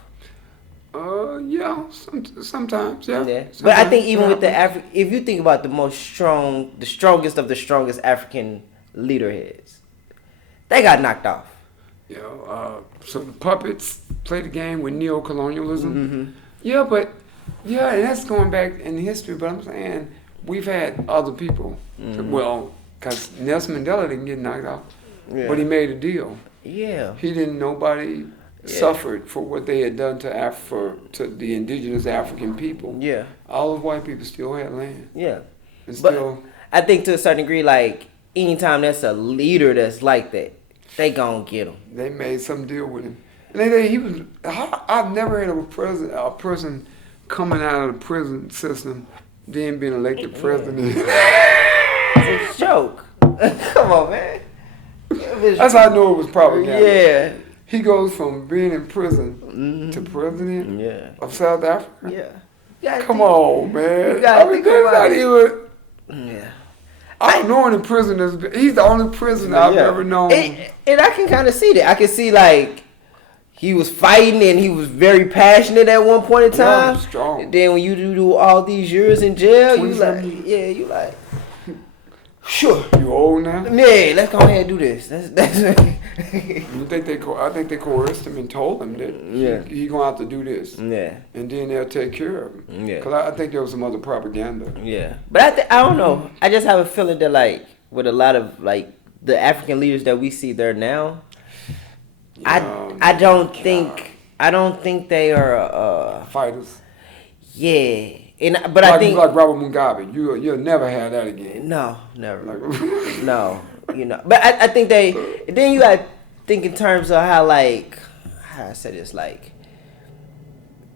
Yeah, sometimes, yeah. Sometimes, but I think even with the if you think about the strongest of the strongest African leaderheads, they got knocked off. So the puppets play the game with neo-colonialism. Yeah, and that's going back in history. But I'm saying we've had other people. Well, because Nelson Mandela didn't get knocked off, but he made a deal. Yeah, he didn't. Nobody suffered for what they had done to the indigenous African people. Yeah, all of white people still had land. Yeah, but I think to a certain degree, like anytime there's a leader that's like that, they gonna get him. They made some deal with him. And he was. I've never heard of a person coming out of the prison system, then being elected president. It's a joke. Come on, man. That's how I know it was propaganda. Yeah. He goes from being in prison to president of South Africa. Yeah. Come on, man. That's not even. Yeah. I've known in prison. He's the only prisoner I've ever known. And I can kind of see that. I can see like he was fighting and he was very passionate at one point in time. Yeah, strong. And then when you do all these years in jail, you like, sure. You old now? Yeah, let's go ahead and do this. That's I think they coerced him and told him that he gonna have to do this. Yeah. And then they'll take care of him. Yeah. Because I think there was some other propaganda. Yeah. But I don't know. I just have a feeling that like with a lot of like the African leaders that we see there now, I don't think they are fighters. Yeah. But I think like Robert Mugabe, you'll never have that again. No, never. No, But I think then you got to think in terms of how like how I say this, like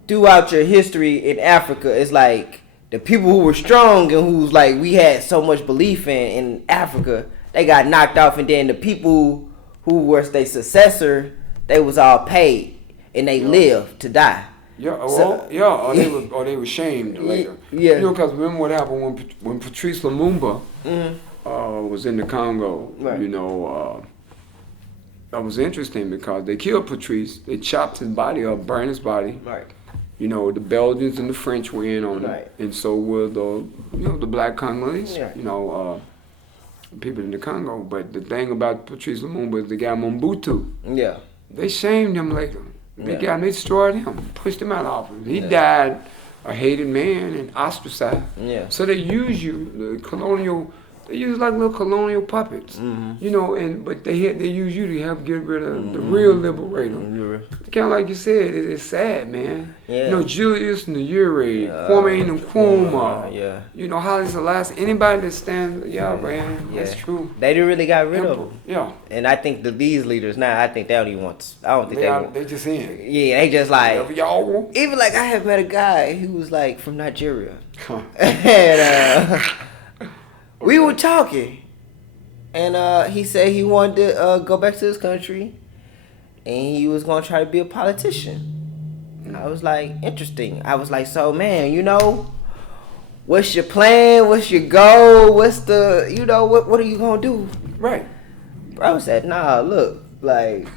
throughout your history in Africa, it's like the people who were strong and who's like we had so much belief in Africa, they got knocked off, and then the people who was their successor, they was all paid and they lived to die. Yeah, or they were shamed later. Yeah. Because remember what happened when Patrice Lumumba was in the Congo. Right. That was interesting because they killed Patrice. They chopped his body up, burned his body. Right. The Belgians and the French were in on it, and so were the black Congolese. Yeah. People in the Congo. But the thing about Patrice Lumumba is the guy Mobutu. Yeah. They shamed him later. They destroyed him, pushed him out of office. He died a hated man and ostracized. Yeah. So they use they use like little colonial puppets. Mm-hmm. But they use you to help get rid of the real liberator. Mm-hmm. Kind of like you said, it's sad, man. Yeah. Julius Nyerere, Kwame Nkrumah. Haile Selassie, anybody that stands, man, that's true. They didn't really got rid of them. Yeah. And I think these leaders now, I think they don't even want. I don't think they just in. Yeah, they just like. Whatever y'all want. Even like I have met a guy who was like from Nigeria, and we were talking, and he said he wanted to go back to his country, and he was gonna try to be a politician. I was like, interesting. I was like, so man, what's your plan? What's your goal? What's the, what are you gonna do? Right. Bro said, nah, look, like,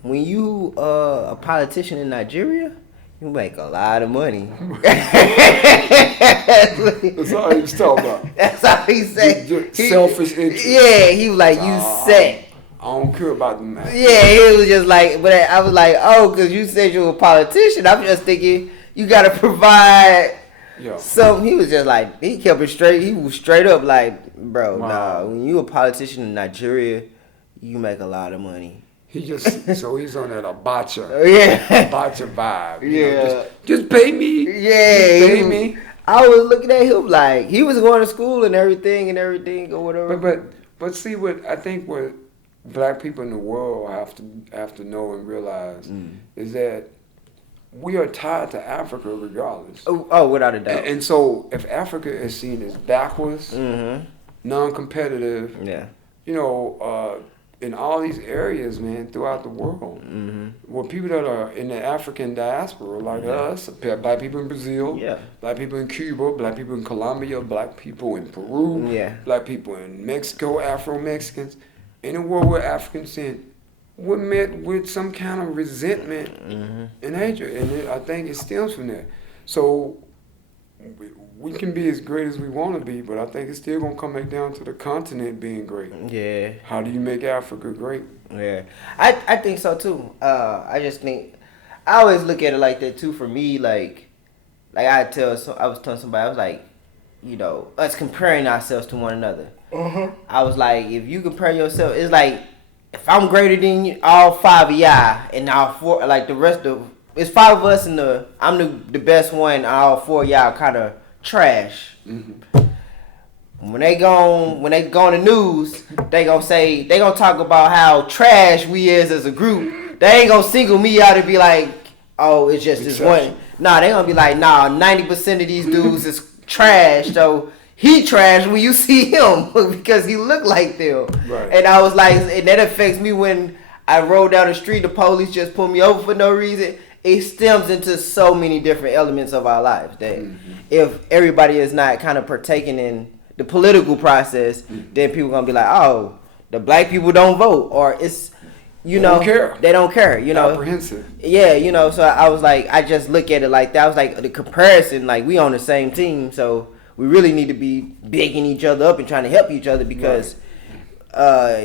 when you a politician in Nigeria, you make a lot of money. That's all he was talking about. That's all he said. Selfish interest. Yeah, he was like, you set. I don't care about the man. Yeah, he was just like, but I was like, because you said you were a politician. I'm just thinking you got to provide something. He was just like, he kept it straight. He was straight up like, bro, nah, when you a politician in Nigeria, you make a lot of money. So he's on that Abacha. Abacha vibe. Just pay me. Yeah. Just pay me. I was looking at him like, he was going to school and everything or whatever. But see what black people in the world have to know and realize is that we are tied to Africa regardless. Oh, without a doubt. And so if Africa is seen as backwards, non-competitive, in all these areas, man, throughout the world, where people that are in the African diaspora, like us, black people in Brazil, black people in Cuba, black people in Colombia, black people in Peru, black people in Mexico, Afro-Mexicans, in a world where Africans were met with some kind of resentment and hatred, and I think it stems from that. So we can be as great as we want to be, but I think it's still gonna come back down to the continent being great. Yeah. How do you make Africa great? Yeah, I think so too. I just think I always look at it like that too. For me, like I was telling somebody, I was like, us comparing ourselves to one another. I was like, if you compare yourself, it's like if I'm greater than all five of y'all and all four, like the rest of it's five of us and I'm the best one, and all four of y'all kind of trash. When they go on the news, they gonna talk about how trash we is as a group. They ain't gonna single me out and be like, oh, it's just this one. Nah, they gonna be like, nah, 90% of these dudes is trash. So he trash when you see him because he look like them. Right. And I was like, and that affects me when I roll down the street. The police just pull me over for no reason. It stems into so many different elements of our lives that if everybody is not kind of partaking in the political process, then people gonna be like, oh, the black people don't vote, or it's, you know, they don't care, you know. Apprehensive. Yeah, you know. So I was like, I just look at it like that. I was like, the comparison, like we on the same team, so we really need to be bigging each other up and trying to help each other because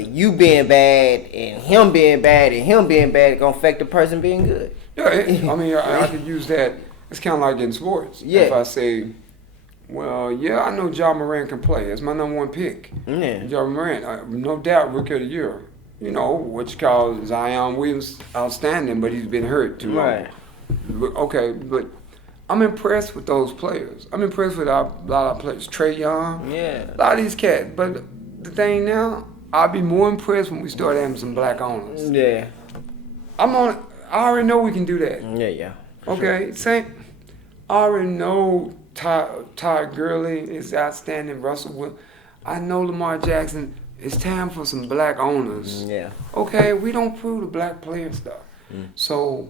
you being bad and him being bad and him being bad gonna affect the person being good. Yeah, I mean, I could use that. It's kind of like in sports. Yeah. If I say, well, yeah, I know Ja Morant can play. That's my number one pick. Yeah. Ja Morant, no doubt, Rookie of the Year. You know, what you call Zion Williams, outstanding, but he's been hurt too long. Right. Okay, but I'm impressed with those players. I'm impressed with a lot of players. Trae Young. Yeah. A lot of these cats. But the thing now, I'll be more impressed when we start having some black owners. Yeah. I already know we can do that. Yeah. Okay, same. I already know Todd Gurley is outstanding. Russell Wilson. I know Lamar Jackson. It's time for some black owners. Yeah. Okay, we don't prove the black player stuff. So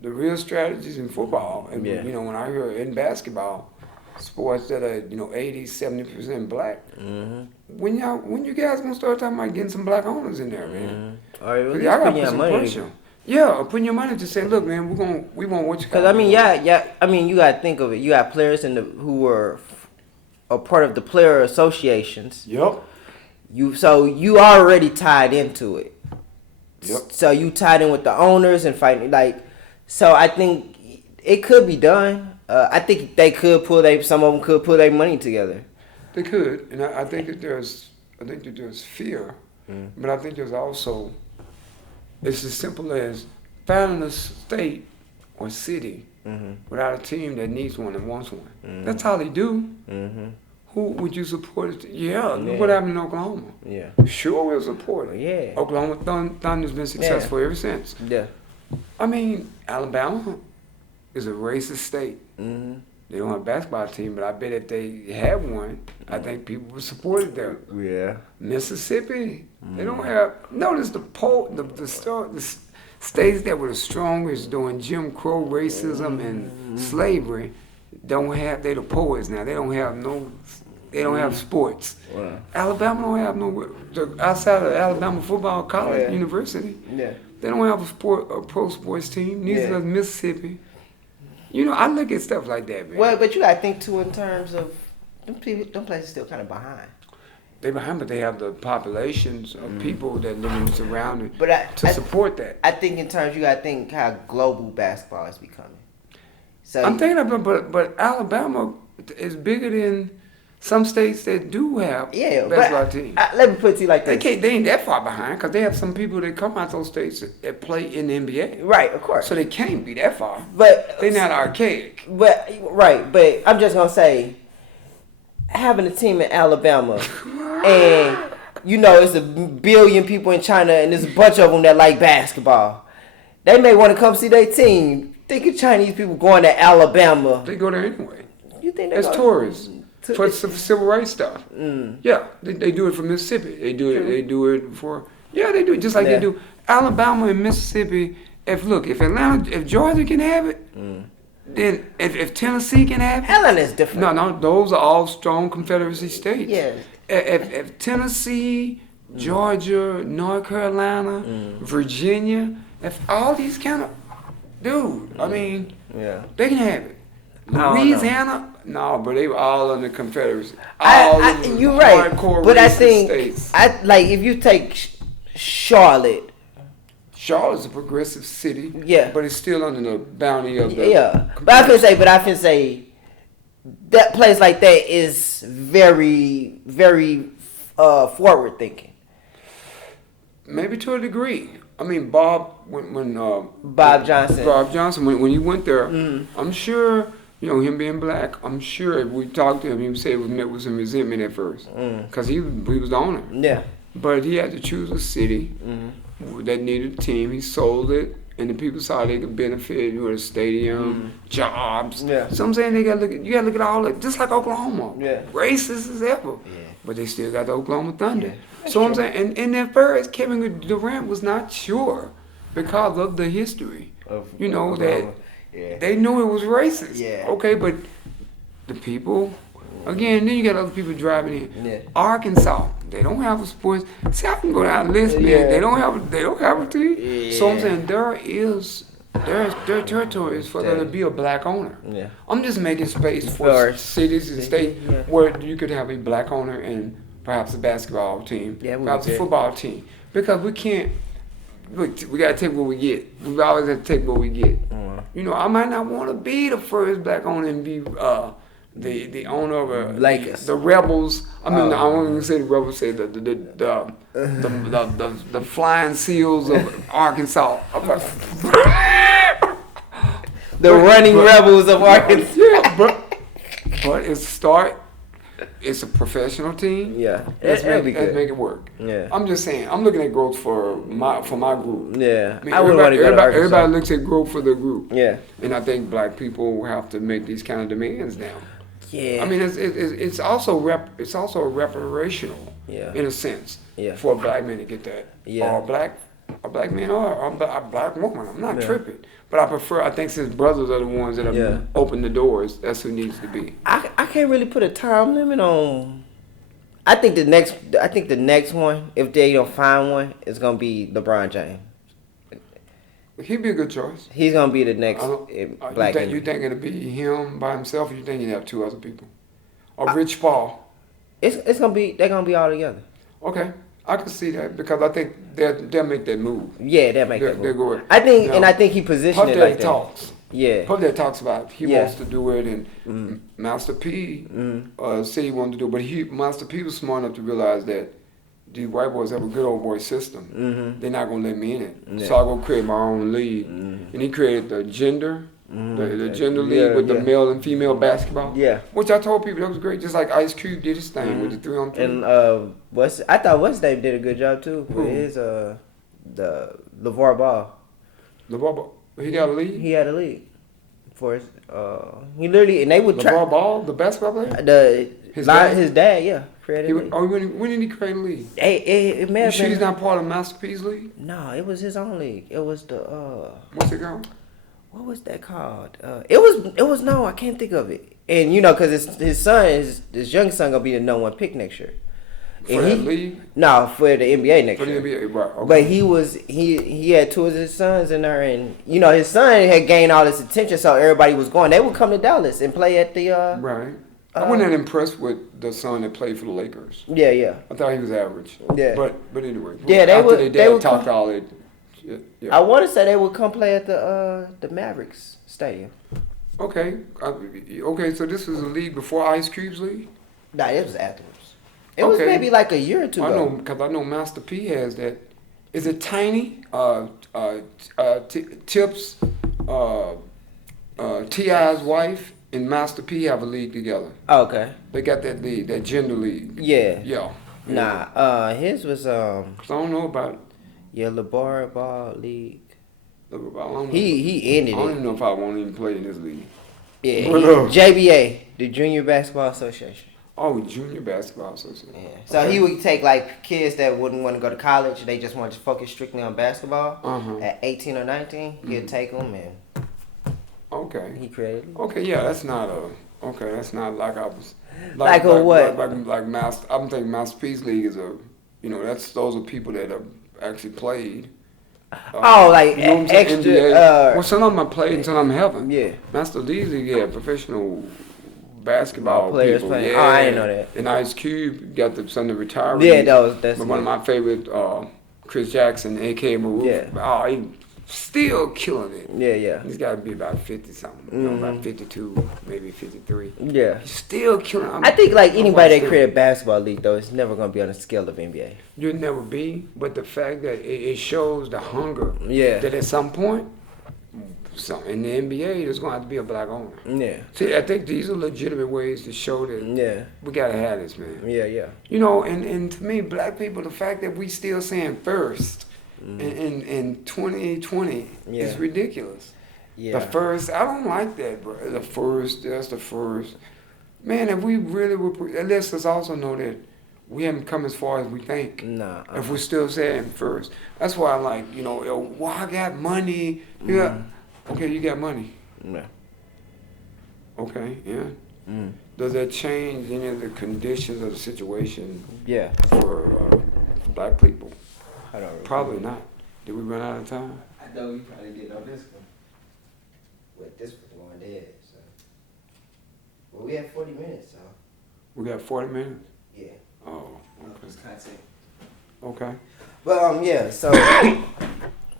the real strategies in football, and you know, when I hear in basketball, sports that are 80, 70% black. When you guys gonna start talking about getting some black owners in there, man? All right, well, y'all gotta put put some money. pressure. Yeah, putting your money to say, look, man, we want what you. Because I mean, I mean, you gotta think of it. You got players who were a part of the player associations. Yep. So you already tied into it. Yep. So you tied in with the owners and fighting So I think it could be done. I think they could some of them could pull their money together. They could, and I think that there's fear, but I think there's also. It's as simple as finding a state or city without a team that needs one and wants one. That's how they do. Who would you support? Look what happened in Oklahoma. Yeah. Sure, we'll support it. Yeah. Oklahoma Thunder's been successful ever since. Yeah. I mean, Alabama is a racist state. They don't have a basketball team, but I bet if they had one, I think people would support it there. Yeah. Mississippi, they don't have. Notice the states that were the strongest during Jim Crow racism and slavery they're the poets now. They don't have sports. Wow. Alabama don't have outside of Alabama football college university. Yeah. They don't have a pro sports team. Neither does Mississippi. You know, I look at stuff like that, man. Well, but you gotta think too in terms of them places still kind of behind. They're behind, but they have the populations of people that live in the surrounding to support that. I think in terms you gotta think how global basketball is becoming. So I'm thinking about, but Alabama is bigger than some states that do have basketball teams. Let me put it to you like this. They ain't that far behind because they have some people that come out those states that play in the NBA. Right, of course. So they can't be that far. But they're not archaic. But I'm just gonna say, having a team in Alabama, and it's 1 billion people in China, and there's a bunch of them that like basketball. They may want to come see their team. Think of Chinese people going to Alabama. They go there anyway. You think as tourists for some civil rights stuff? Yeah, they do it for Mississippi. They do it for they do it just like they do Alabama and Mississippi. If Georgia can have it, then if Tennessee can have it, Atlanta's different. No, those are all strong Confederacy states. Yeah. If Tennessee, Georgia, North Carolina, Virginia, if all these kind of I mean, they can have it. Louisiana, no, but they were all under Confederacy. You're right, but I think states. if you take Charlotte's a progressive city. Yeah, but it's still under the bounty of the. Yeah, but I can say that place like that is very, very forward thinking. Maybe to a degree. I mean, Bob Johnson, when he went there, I'm sure, him being black, I'm sure if we talked to him, he would say it was met with some resentment at first. Because he was the owner. Yeah. But he had to choose a city that needed a team. He sold it, and the people saw they could benefit with a stadium, jobs. Yeah. So I'm saying you gotta look at all that, just like Oklahoma. Yeah. Racist as ever. Yeah. But they still got the Oklahoma Thunder. Yeah. So I'm saying, and at first Kevin Durant was not sure because of the history. You know that they knew it was racist. Yeah. Okay, but the people, again, then you got other people driving in. Yeah. Arkansas, they don't have a sports. See, I can go down the list, man. Yeah. They don't have a team. Yeah. So I'm saying there are territories for there to be a black owner. Yeah. I'm just making space for cities and states Yeah. where you could have a black owner and perhaps a basketball team, Yeah, perhaps a football team, because we can't. Look, we gotta take what we get. We always have to take what we get. You know, I might not want to be the first black owner and be the owner of Lakers. the Rebels. I mean, I won't even say the Rebels. Say the Flying Seals of Arkansas. The running rebels of Arkansas. Yeah, but it's a professional team. Yeah, Let's make it work. Yeah. I'm just saying. I'm looking at growth for my group. Yeah, I mean, I would want to go to Arkansas. Everybody looks at growth for their group. Yeah, and I think black people have to make these kind of demands now. Yeah. I mean, it's also reparational. Yeah. In a sense. Yeah. For a black man to get that. Yeah. Or a black man or a black woman. I'm not tripping. But I think since brothers are the ones that have opened the doors, that's who needs to be. I can't really put a time limit on. I think the next one, if they don't find one, is gonna be LeBron James. He'd be a good choice. He's gonna be the next black. You think it'll be him by himself, or you think you'd have two other people? Or Rich Paul? They're gonna be all together. Okay. I can see that because I think they'll make that move. Yeah, they'll make that move. They'll go it. I think, and I think he positioned it like that. Talks. Yeah. Puff Daddy talks about he wants to do it, and Master P said he wanted to do it, but Master P was smart enough to realize that these white boys have a good old boy system. They're not gonna let me in it, so I go create my own league, and he created the gender. The gender league with the male and female basketball. Yeah. Which I told people that was great. Just like Ice Cube did his thing with the 3-on-3. And I thought West Dave did a good job too with his the LeVar Ball. LeVar Ball. He got a league? He had a league. For his he literally, and they would try. LeVar Ball, the basketball player? His dad, created a league. When did he create a league? It may have been. She's not part of Master P's league? No, it was his own league. It was the what's it called? What was that called? It was no, I can't think of it. And you know, because his young son gonna be the #1 pick next year. For that league? No, for the NBA next year. For the NBA, right? Okay. But he had two of his sons in there, and you know his son had gained all this attention, so everybody was going. They would come to Dallas and play at the. Right. I wasn't that impressed with the son that played for the Lakers. Yeah. I thought he was average. Yeah. But anyway. Yeah, they would talked all that. Yeah. I want to say they would come play at the Mavericks stadium. Okay. Okay. So this was a league before Ice Cube's league. Nah, it was afterwards. It was maybe like a year or two ago. Because I know Master P has that. Is it Tiny? Tips, T.I.'s wife and Master P have a league together. Oh, okay. They got that league, that gender league. Yeah. Yeah. Nah, his was 'cause I don't know about it. Yeah, LeVar Ball league. He ended it. I don't even know if I want to even play in this league. Yeah, JBA, the Junior Basketball Association. Oh, Junior Basketball Association. Yeah. So he would take like kids that wouldn't want to go to college. They just wanted to focus strictly on basketball. At 18 or 19, he'd take them and. Okay. He created. Okay, yeah, that's not like I was. Like what? Like Master. I'm thinking Master P's league is those are people that have actually played. Like you know extra. Well, some of them I played and some of them haven't. Yeah. Master League, professional basketball players people. Playing. Yeah. Oh, I didn't know that. And Ice Cube got the son of retired. Yeah, that's one of my favorite. Chris Jackson, A.K.A. Maroof. Yeah. Oh, he still killing it. Yeah. He's got to be about 50 something. About 52, maybe 53. Yeah. He's still killing it. I think like anybody that create a basketball league though, it's never gonna be on the scale of NBA. You'll never be, but the fact that it shows the hunger. Yeah. That at some point, in the NBA, there's gonna have to be a black owner. Yeah. See, I think these are legitimate ways to show that. We gotta have this, man. Yeah. You know, and to me, black people, the fact that we still saying first. in 2020. Yeah. It's ridiculous. Yeah. The first, I don't like that, bro. That's the first. Man, if we really would, it lets us also know that we haven't come as far as we think. Nah. If we're still saying first. That's why I like, yo, well, I got money. Yeah. Okay, you got money. Yeah. Okay, yeah. Mm. Does that change any of the conditions of the situation Yeah. for black people? I don't Probably not. Did we run out of time? I know we probably did on this one. But this was going dead, so. Well, we had 40 minutes, so. We got 40 minutes? Yeah. Oh, This content. okay. But, yeah, so.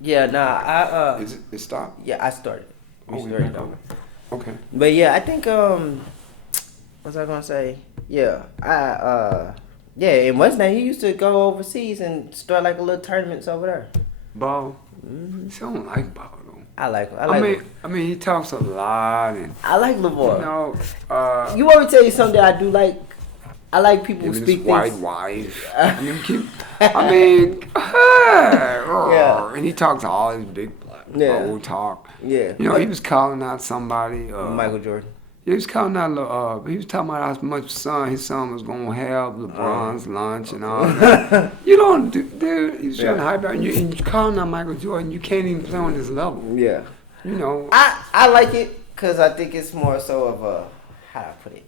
Yeah, nah, Is it stopped? Yeah, I started. We Oh, started yeah. over. Okay. But, yeah, I think, what was I gonna say? Yeah, yeah, in West Nile, he used to go overseas and start like a little tournaments over there. Ball. See, I don't like Ball though. I like him. I mean, he talks a lot, and I like LeVar. you You want me to tell you something that I do like? I like people who his speak white things. wife. Yeah. And he talks all his big old talk. Yeah. He was calling out somebody. Michael Jordan. He was calling out. He was talking about how much his son was gonna have LeBron's lunch and all that. You don't do, dude. He's trying to hype out, and you calling out Michael Jordan. You can't even play on his level. Yeah. I like it because I think it's more so of a, how do I put it?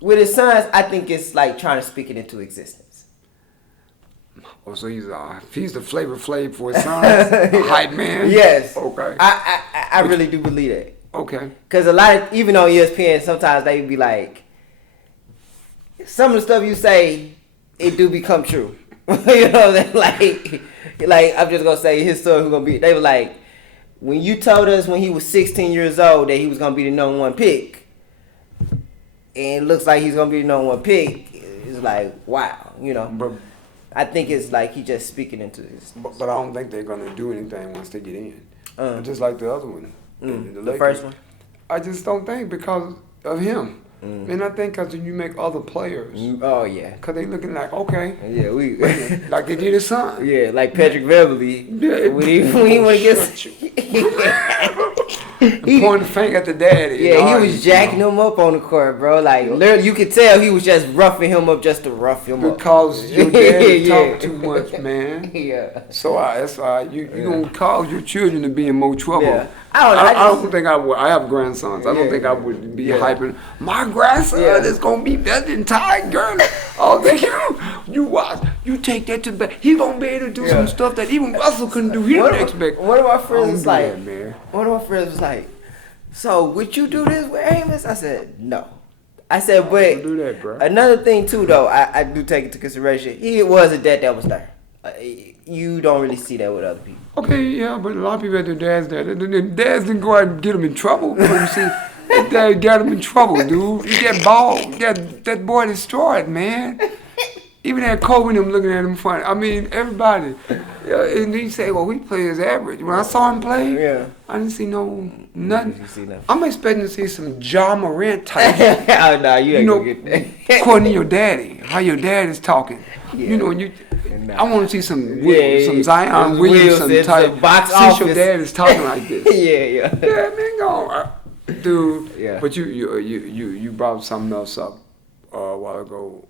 With his sons, I think it's like trying to speak it into existence. Oh, so he's the Flavor Flav for his sons, the hype man. Yes. Okay. I really do believe that. Okay. Because a lot of, even on ESPN, sometimes they be like, some of the stuff you say, it do become true. You know what I'm saying? Like I'm just gonna say his story. Who gonna be? They were like, when you told us when he was 16 years old that he was gonna be the number one pick, and it looks like he's gonna be the number one pick. It's like, wow, But I think it's like he just speaking into this. but I don't think they're gonna do anything once they get in. Just like the other one. The first one? I just don't think because of him. And I think because you make other players. Oh, yeah. Because they looking like, okay. Yeah, we... like they did his son. Yeah, like Patrick Beverly. Yeah, when he went against... He pointed the finger at the daddy. Yeah, he was jacking him up on the court, bro. Like, literally, you could tell he was just roughing him up just to rough him up. Because your daddy talk too much, man. Yeah. So that's why you gonna cause your children to be in more trouble. Yeah. I don't think I would. I have grandsons. I don't think I would be hyping. My grandson is gonna be better than Ty Gurley. Oh, you watch. You take that to the back. He gonna be able to do some stuff that even Russell couldn't do. He didn't expect. One of my friends was like, that, man. One of my friends was like, so would you do this with Amos? I said, no. I said, but do that, bro. Another thing too, though, I do take into consideration. He was a dad that was there. You don't really see that with other people. Okay, yeah, but a lot of people had their dads there. Their dads didn't go out and get them in trouble. You see, his dad got him in trouble, dude. He got ball. That boy destroyed, man. Even that Kobe and them looking at him funny. I mean, everybody. Yeah, and he say, well, we play as average. When I saw him play, I didn't see nothing. I'm expecting to see some Ja Morant type. Oh, no, you ain't gonna get that. According to your daddy, how your dad is talking. Yeah. I want to see some Zion Williamson type. Box since office. Your dad is talking like this. Yeah, man, go, dude. Yeah. But you brought something else up a while ago.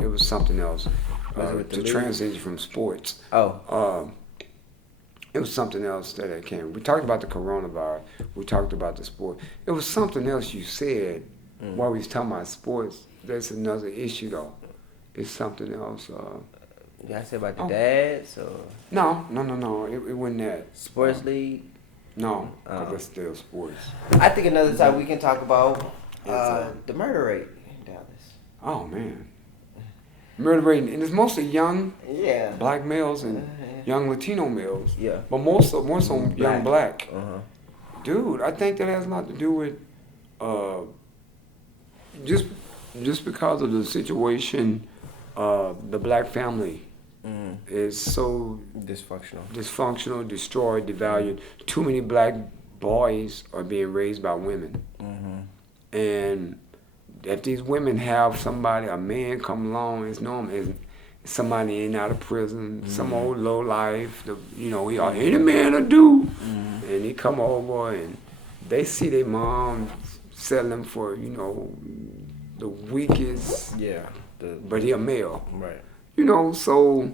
It was something else. To transition from sports. Oh. It was something else that came. We talked about the coronavirus. We talked about the sport. It was something else you said while we was talking about sports. That's another issue though. It's something else. Did I say about the dads or? No. It wasn't that. Sports league? No, because that's still sports. I think another time we can talk about the murder rate in Dallas. Oh man. Murder rate, and it's mostly young black males and young Latino males. Yeah. But more so young black. Dude, I think that has a lot to do with just because of the situation, the black family is so dysfunctional, destroyed, devalued. Too many black boys are being raised by women. And if these women have somebody, a man come along, it's normal. somebody ain't out of prison, some old low life, he any man will do. And he come over and they see their mom selling them for, the weakest. Yeah. But he a male. Right. So,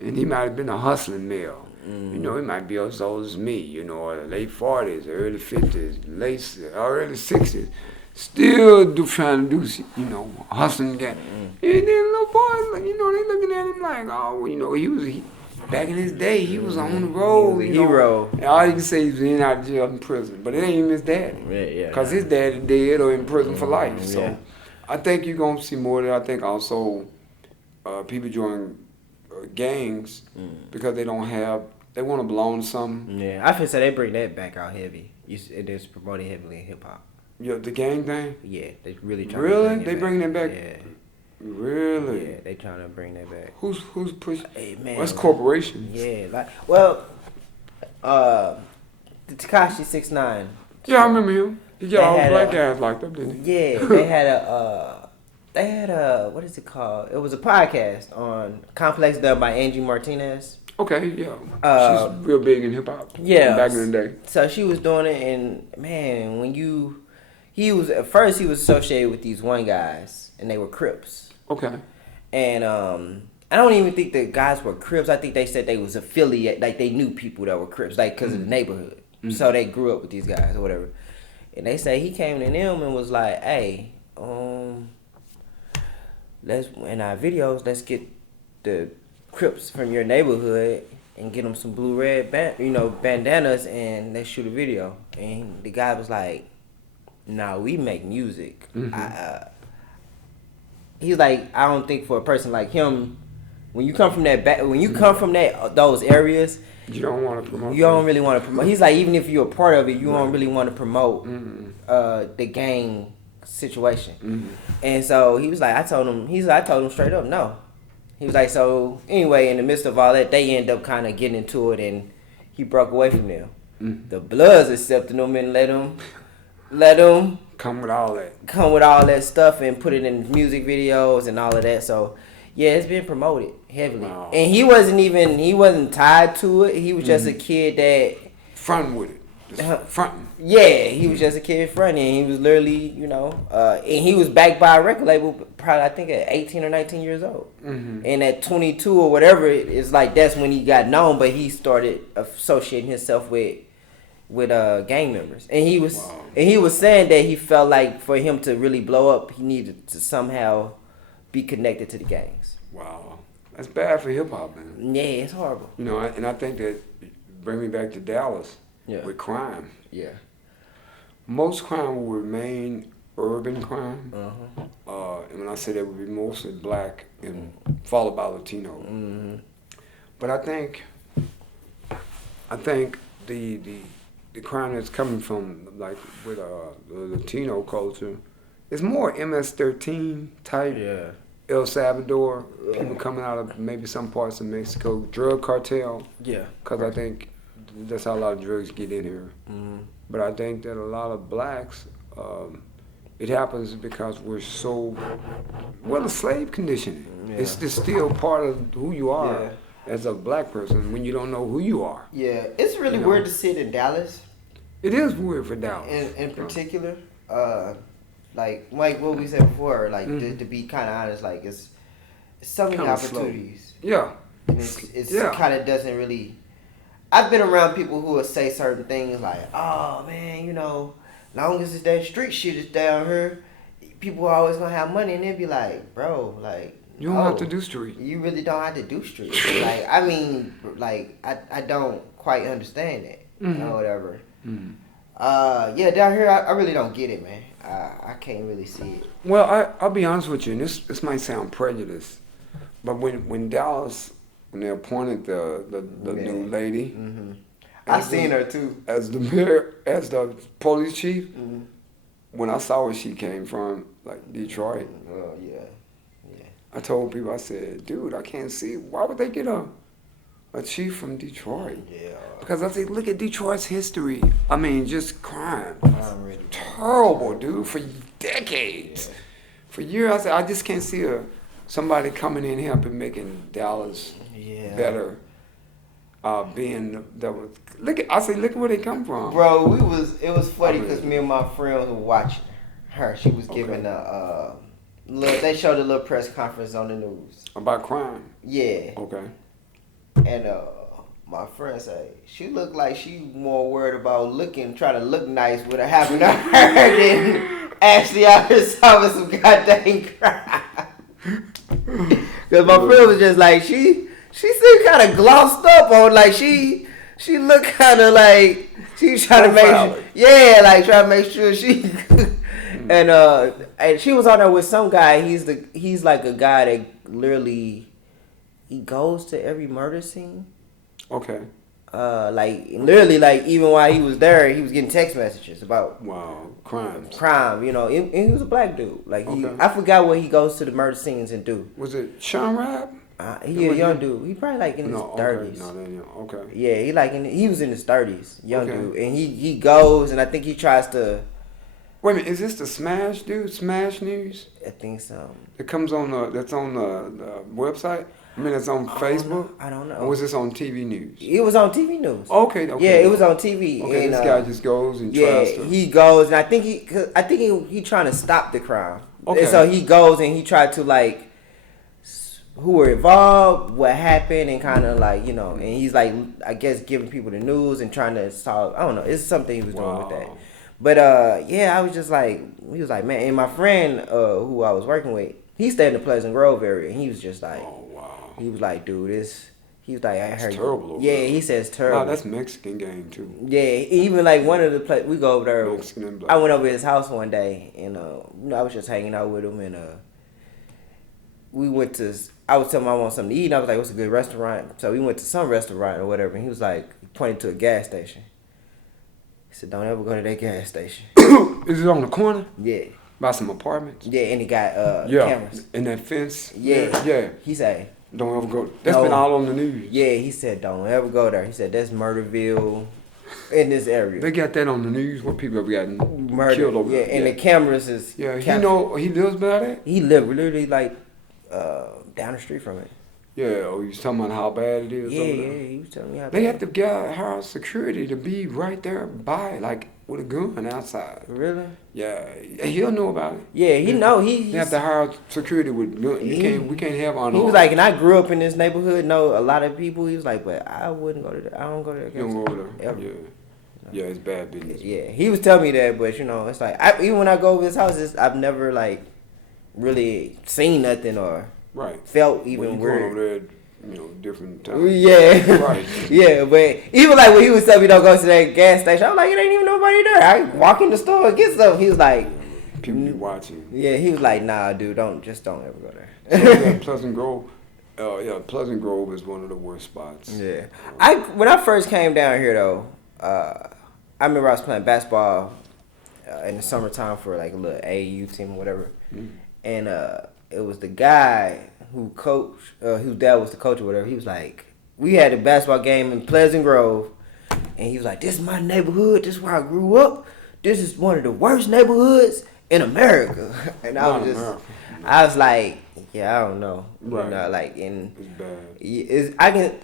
and he might have been a hustling male. He might be as old as me, late 40s, early 50s, early 60s. Still trying to do, hustling again. And then little boys, they looking at him like, oh, back in his day, he was on the road. He was a hero. And all you can say is he ain't out of jail in prison. But it ain't even his daddy. Yeah. Because his daddy dead or in prison for life. So I think you're going to see more of that. I think also people join gangs because they want to belong to something. Yeah, I feel so they bring that back out heavy. It is promoted heavily in hip hop. Yeah, the gang thing? Yeah, they really trying to bring it back. Bring that back? Yeah. Really? Yeah, they trying to bring that back. Who's pushing? Hey, man. What's corporations? Yeah, the Tekashi 6ix9ine. Yeah, I remember him. He got all the black guys locked up, didn't he? Yeah, they had a what is it called? It was a podcast on Complex done by Angie Martinez. Okay, yeah. She's real big in hip hop. Yeah. Back in the day. So she was doing it, and man, he was associated with these one guys, and they were Crips. Okay. And I don't even think the guys were Crips. I think they said they was affiliate, like they knew people that were Crips, like because of the neighborhood. So they grew up with these guys or whatever. And they say he came to them and was like, "Hey, let's in our videos, let's get the Crips from your neighborhood and get them some blue-red bandanas, and let's shoot a video." And the guy was like, "Nah, we make music." He's like, I don't think for a person like him, when you come from those areas, you don't want to promote. You don't really want to promote. He's like, even if you're a part of it, you don't really want to promote the gang situation. And so he was like, I told him straight up, no. He was like, so anyway, in the midst of all that, they end up kind of getting into it, and he broke away from them. The Bloods accepted him and let him come with all that stuff and put it in music videos and all of that. So yeah, it's been promoted heavily. Wow. And he wasn't tied to it. He was just a kid that fronting with it. Fronting. Yeah, he was just a kid fronting. And he was literally, and he was backed by a record label probably I think at 18 or 19 years old. And at 22 or whatever, it's like that's when he got known, but he started associating himself with gang members. And he was saying that he felt like for him to really blow up, he needed to somehow be connected to the gangs. Wow. That's bad for hip hop, man. Yeah, it's horrible. And I think that bring me back to Dallas with crime. Yeah. Most crime will remain urban crime. And when I say that, would be mostly black and followed by Latino. But I think the crime that's coming from like with the Latino culture is more MS-13 type. Yeah. El Salvador, people coming out of maybe some parts of Mexico, drug cartel. Yeah. Because I think that's how a lot of drugs get in here. But I think that a lot of blacks, it happens because we're so, the slave conditioning. Yeah. It's just still part of who you are as a black person when you don't know who you are. Yeah, it's really weird to see it in Dallas. It is weird for Dallas. In particular, like what we said before, like to be kind of honest, like it's so many opportunities. Slow. Yeah. And it's kind of doesn't really. I've been around people who will say certain things like, "Oh man, long as it's that street shit is down here, people are always gonna have money," and they'd be like, "Bro, like." You don't have to do street. You really don't have to do street. Like, I mean, like, I don't quite understand it or whatever. Down here, I really don't get it, man. I can't really see it. Well, I'll be honest with you, and this might sound prejudiced, but when Dallas, when they appointed the new lady, I seen her too as the mayor, as the police chief. When I saw where she came from, like Detroit. Oh yeah. I told people, I said, dude, I can't see. Why would they get a chief from Detroit? Yeah. Because I think, look at Detroit's history. I mean, just crime. Terrible, dude, for decades. Yeah. For years, I said, I just can't see a somebody coming in helping making Dallas better. Being that was look at where they come from, bro. It was funny because me and my friends were watching her. She was giving they showed a little press conference on the news about crime. Yeah. Okay. And my friend say she looked like she more worried about trying to look nice with her having to her than actually out here solving some goddamn crime. Because my friend was just like she seemed kind of glossed up on like she looked kind of like she was trying to make sure, like trying to make sure she and she was on there with some guy. He's like a guy that literally he goes to every murder scene. Okay. Like literally, like even while he was there, he was getting text messages about crime. You know, and he was a black dude. Like I forgot what he goes to the murder scenes and do. Was it Sean Rabb? He a young dude. He probably like in his 30s. Okay. Yeah, he was in his 30s, young dude, and he goes and I think he tries to. Wait a minute, is this the Smash dude? Smash News? I think so. It comes on that's on the website. I mean, it's on Facebook. I don't know. Or was this on TV news? It was on TV news. Okay. Yeah, it was on TV. Okay, and, this guy just goes and tries to. He goes, and I think he trying to stop the crime. Okay. And so he goes and he tried to like who were involved, what happened, and kind of like and he's like I guess giving people the news and trying to solve. I don't know. It's something he was doing with that. But I was just like he was like man, and my friend who I was working with, he stayed in the Pleasant Grove area, and he was just like. He was like, dude, he was like, I heard. It's terrible. Yeah, he says it's terrible. Wow, that's Mexican game too. Yeah, even like one of the we go over there. Mexican and black. I went over to his house one day, and I was just hanging out with him, and we went to. I was telling him I want something to eat, and I was like, what's a good restaurant? So we went to some restaurant or whatever, and he was like, pointed to a gas station. He said, don't ever go to that gas station. Is it on the corner? Yeah. By some apartments? Yeah, and he got cameras. And that fence? Yeah. He said. Don't ever go. That's been all on the news. Yeah, he said don't ever go there. He said that's Murderville in this area. They got that on the news where people have gotten killed over there. And the cameras is. Yeah, he lives by that? He lived literally like down the street from it. Yeah, he was talking about how bad it is. Yeah, he was telling me how bad. They have to hire security to be right there by, like, with a gun outside. Really? Yeah, he'll know about it. Yeah, he know. They have to hire security with gun. We can't have unarmed. He was like, and I grew up in this neighborhood, know a lot of people. He was like, but I wouldn't go to that. I don't go to that. You don't go over there. Ever. Yeah, it's bad business. Yeah, he was telling me that, but it's like even when I go over his house, I've never like really seen nothing or felt even weird. Going over there, different times. Yeah. Right. Yeah, but even like when he was telling me don't go to that gas station, I was like, it ain't even nobody there. I walk in the store and get stuff. He was like, people be watching. Yeah, he was like, nah, dude, don't ever go there. So, Pleasant Grove. Pleasant Grove is one of the worst spots. Yeah. When I first came down here though, I remember I was playing basketball in the summertime for like a little AAU team or whatever, and it was the guy who coached, whose dad was the coach or whatever. He was like, we had a basketball game in Pleasant Grove, and he was like, this is my neighborhood. This is where I grew up. This is one of the worst neighborhoods in America. And I was like, yeah, I don't know. Right. It's bad.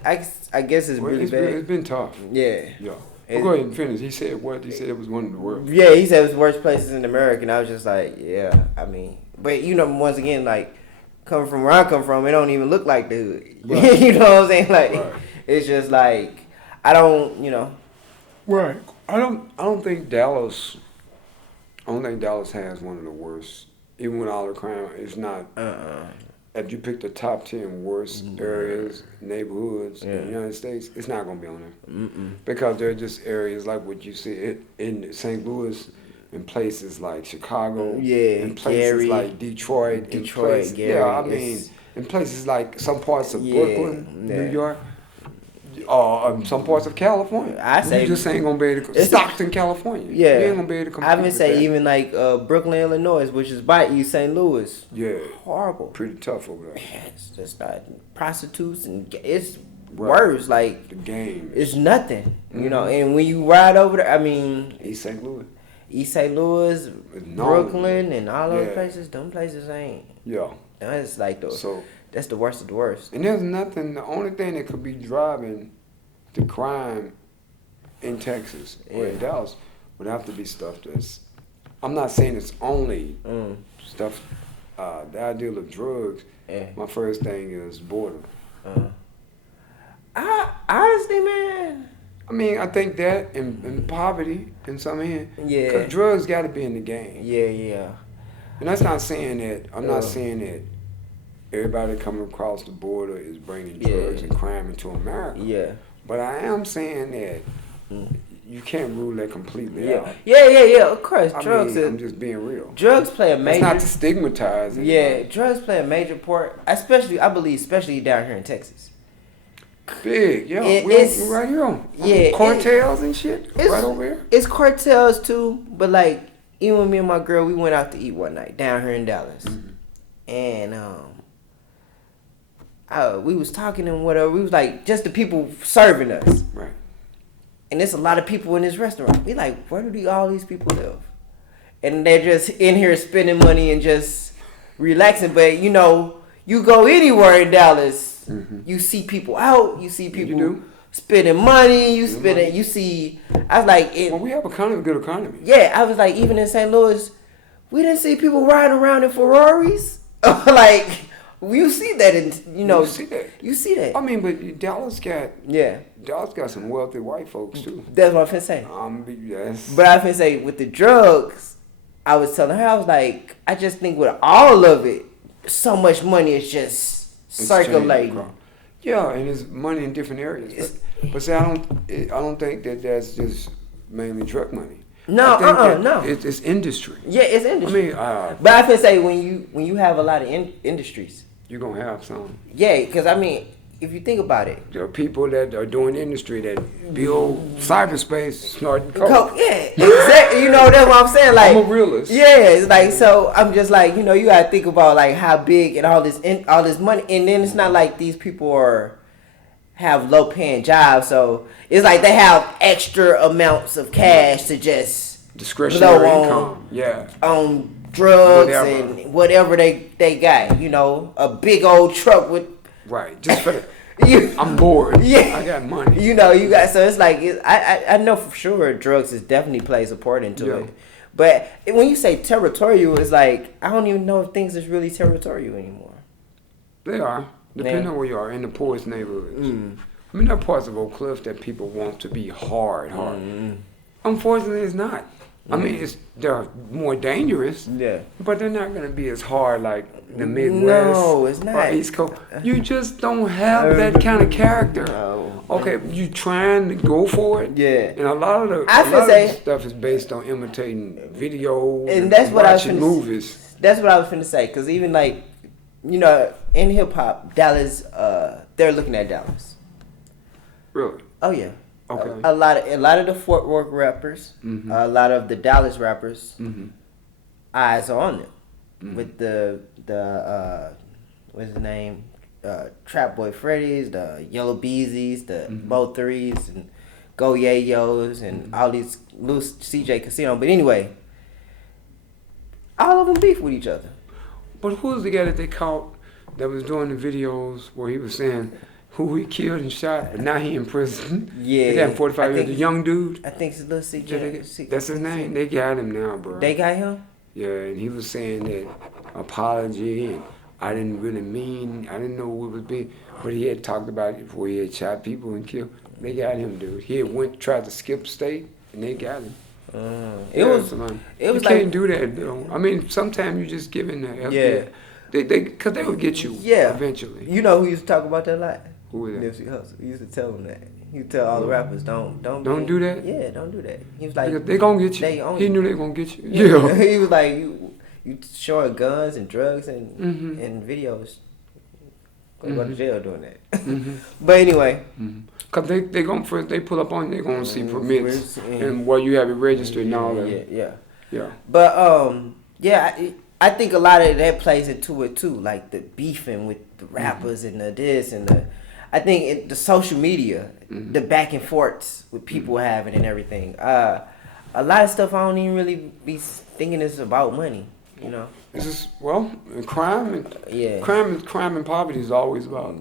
I guess it's really bad. It's been tough. Yeah. Yeah. Go ahead and finish. He said what? He said it was one of the worst. Yeah, he said it was the worst places in America, and I was just like, yeah. I mean, but once again, like coming from where I come from, it don't even look like the hood. Right. You know what I'm saying? Like, it's just like I don't. Right. I don't think Dallas. I don't think Dallas has one of the worst. Even with all the crime, it's not. If you pick the top 10 worst areas, neighborhoods in the United States, it's not going to be on there. Because they're just areas like what you see in St. Louis, in places like Chicago, in places like Detroit, Gary, in places like some parts of Brooklyn, New York, some parts of California. I say you just ain't gonna be able to. Stockton, California. Yeah, you ain't gonna be able to compete. I would say even like Brooklyn, Illinois, which is by East St. Louis. Yeah, horrible. Pretty tough over there. Yeah, it's just prostitutes and it's worse. Like the game, it's nothing. And when you ride over there, I mean, East St. Louis. East St. Louis, Brooklyn, and all those places. Them places ain't. Yeah. That's like that's the worst of the worst. And there's nothing. The only thing that could be driving the crime in Texas or in Dallas would have to be stuff that's. I'm not saying it's only stuff. The idea of drugs. Yeah. My first thing is border. Honestly, man. I mean, I think that and poverty in some end. Yeah. Because drugs got to be in the game. Yeah. And that's not saying that. I'm not saying that everybody coming across the border is bringing drugs and crime into America. Yeah. But I am saying that you can't rule that completely out. Yeah. Of course, drugs. I'm just being real. Drugs play a major. It's not to stigmatize it. Yeah, drugs play a major part, especially down here in Texas. Big, we're right here on cartels and shit. Right over here. It's cartels too, but like even with me and my girl, we went out to eat one night down here in Dallas, and we was talking and whatever. We was like just the people serving us, right? And there's a lot of people in this restaurant. We like, where do all these people live? And they're just in here spending money and just relaxing. But you know, you go anywhere in Dallas. You see people out. You see people spending money. You see. I was like, we have a good economy. Yeah, I was like, even in St. Louis, we didn't see people riding around in Ferraris. Like, you see that, you see that. I mean, but Dallas got some wealthy white folks too. That's what I'm finna say. Yes. But I finna say with the drugs, I was telling her, I was like, I just think with all of it, so much money is just circulating. Yeah, and there's money in different areas. But see, I don't think that's just mainly drug money. No, no. It's industry. Yeah, it's industry. I mean, but I can say when you have a lot of industries, you're gonna have some. Yeah, because I mean, if you think about it, there are people that are doing industry that build cyberspace, snorting coke. Yeah, exactly. You know, that's what I'm saying. Like, I'm a realist. Yeah, it's like, so I'm just like, you gotta think about like how big and all this money, and then it's not like these people have low paying jobs, so it's like they have extra amounts of cash to just discretionary income. On drugs and whatever they got. A big old truck with just for the. I'm bored. Yeah, I got money. You got, so it's like I know for sure drugs definitely plays a part into it. But when you say territorial, it's like I don't even know if things is really territorial anymore. They are, depending on where you are in the poorest neighborhoods. I mean, there are parts of Oak Cliff that people want to be hard. Unfortunately, it's not. I mean, they're more dangerous. Yeah. But they're not going to be as hard like the Midwest. No, it's not. Or East Coast. You just don't have that kind of character. No. Okay, you trying to go for it. Yeah. And a lot of the stuff is based on imitating videos and that's what watching movies. That's what I was finna say. Because even like, in hip hop, Dallas, they're looking at Dallas. Really? Oh yeah. Okay. A lot of the Fort Worth rappers, a lot of the Dallas rappers, eyes are on them with the what's his name, Trap Boy Freddy's, the Yellow Beezies, the Bo 3s, and Go Yayos, and all these loose CJ Casino. But anyway, all of them beef with each other. But who was the guy that they caught that was doing the videos where he was saying who he killed and shot, but now he in prison? Yeah. They got him 45 years. The young dude. I think it's little CJ. That's his name. They got him now, bro. They got him? Yeah, and he was saying that apology, and I didn't know what it was being, but he had talked about it before he had shot people and killed. They got him, dude. He had tried to skip state, and they got him. It was you can't do that, though. I mean, sometimes you just give in the FBI. Because they would get you eventually. You know who used to talk about that a lot? Who is that? Nipsey Hussle. He used to tell them that. He would tell all the rappers, don't do that? Yeah, don't do that. He was like, because they gonna get you. He knew they gonna get you. Yeah. He was like, you showing guns and drugs and videos. Go to jail doing that. But anyway. Cause they gonna first they pull up on you, they gonna see permits and where you have it registered and all that. Yeah. But I think a lot of that plays into it too, like the beefing with the rappers and the this and the. I think the social media, the back and forths with people having and everything. a lot of stuff I don't even really be thinking it's about money. You know. It's just crime and poverty is always about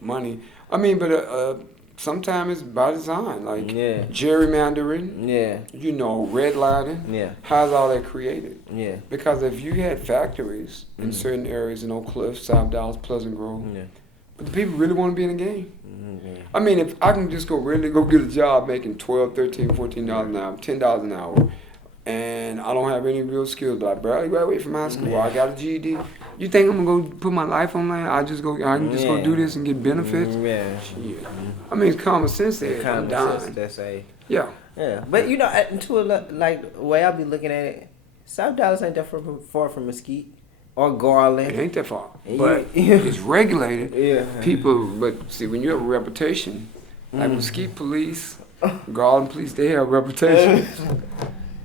money. I mean, but sometimes it's by design, like gerrymandering. Yeah. You know, redlining. Yeah. How's all that created? Yeah. Because if you had factories in certain areas in Oak Cliff, South Dallas, Pleasant Grove, but the people really want to be in the game. I mean, if I can just go get a job making $12, $13, $14 an hour, $10 an hour, and I don't have any real skills, but I barely graduated from high school. I got a GED. You think I'm gonna go put my life online? I can just go do this and get benefits. Yeah. Shit. I mean, it's common sense there. I'm dying. That's yeah. But you know, like the way I be looking at it, South Dallas ain't that far from Mesquite or Garland. It ain't that far, but it's regulated. Yeah. People, but see, when you have a reputation, like Mesquite police, Garland police, they have a reputation.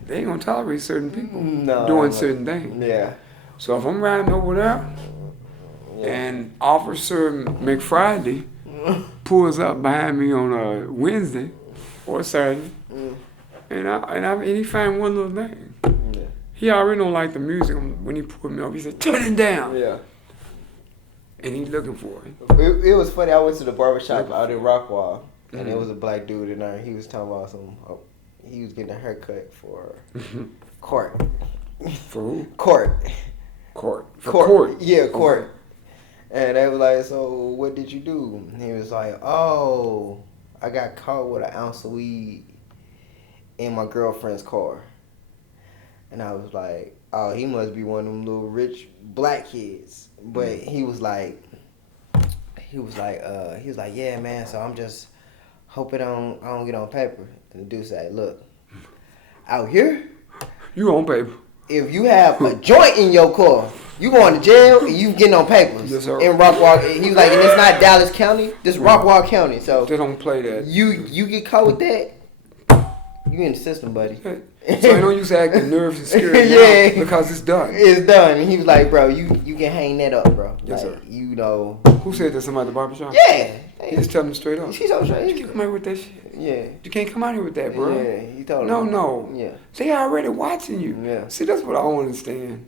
They ain't gonna tolerate certain people doing certain things. Yeah. So if I'm riding over there and Officer McFriday pulls up behind me on a Wednesday or Saturday, and he find one little thing, he already don't like the music. When he pulled me up, he said, "Turn it down." Yeah. And he's looking for it. It was funny. I went to the barbershop out in Rockwall, and there was a black dude in there. He was talking about he was getting a haircut for court. For who? Court. Court. Yeah, court. Okay. And they were like, "So what did you do?" And he was like, "Oh, I got caught with an ounce of weed in my girlfriend's car." And I was like, "Oh, he must be one of them little rich black kids." But he was like, "Yeah, man. So I'm just hoping I don't get on paper." And the dude said, "Look, out here, you on paper. If you have a joint in your car, you going to jail and you getting on papers." Yes, sir. In Rockwall, he was like, and it's not Dallas County, this Rockwall County. So they don't play that. You get caught with that, you in the system, buddy. So I know you say acting nervous and scared because it's done. It's done. And he was like, "Bro, you can hang that up, bro." Yes, like, sir. You know. Who said that? Somebody at the barbershop? Yeah. He just telling them straight up. He's so straight. You can't come out here with that shit. Yeah. You can't come out here with that, bro. Yeah, he told him. No. Yeah. They already watching you. Yeah. See, that's what I don't understand.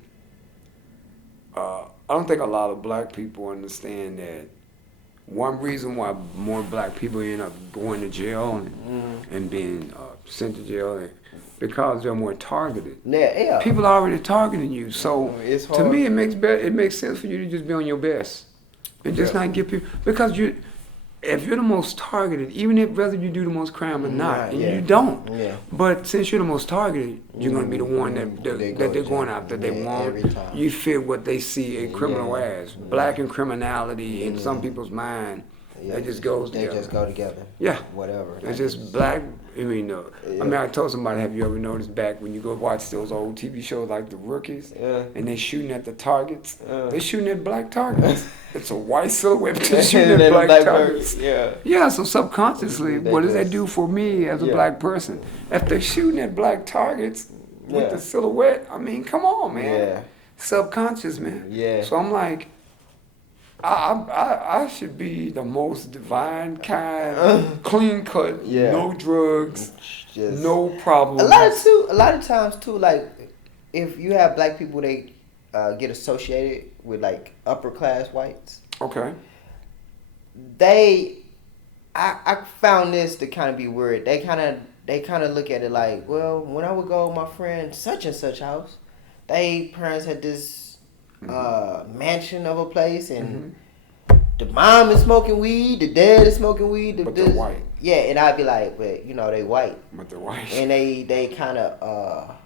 I don't think a lot of black people understand that one reason why more black people end up going to jail and being sent to jail because they're more targeted. Yeah. People are already targeting you. So it's hard. To me, it makes sense for you to just be on your best and just not get people, because if you're the most targeted, even if whether you do the most crime or not, and you don't, but since you're the most targeted, you're going to be the one that they're going after. They want. You fit what they see a criminal as. Black and criminality in some people's mind, it just goes together. They just go together. Yeah. Whatever. It's just black. I mean, I told somebody, have you ever noticed back when you go watch those old TV shows like The Rookies, and they shooting at the targets, they shooting at black targets. It's a white silhouette, but they're shooting at black targets. Yeah, so subconsciously, what does that do for me as a black person? If they're shooting at black targets with the silhouette, I mean, come on, man. Yeah. Subconscious, man. Yeah. So I'm like, I should be the most divine kind, clean cut, no drugs, just no problems. A lot of times too, like if you have black people, they get associated with like upper class whites. Okay. I found this to kind of be weird. They kind of look at it like, well, when I would go to my friend such and such house, they parents had this mansion of a place, and the mom is smoking weed, the dad is smoking weed. But they're white. Yeah, and I'd be like, but you know they white. But they're white. And they kind of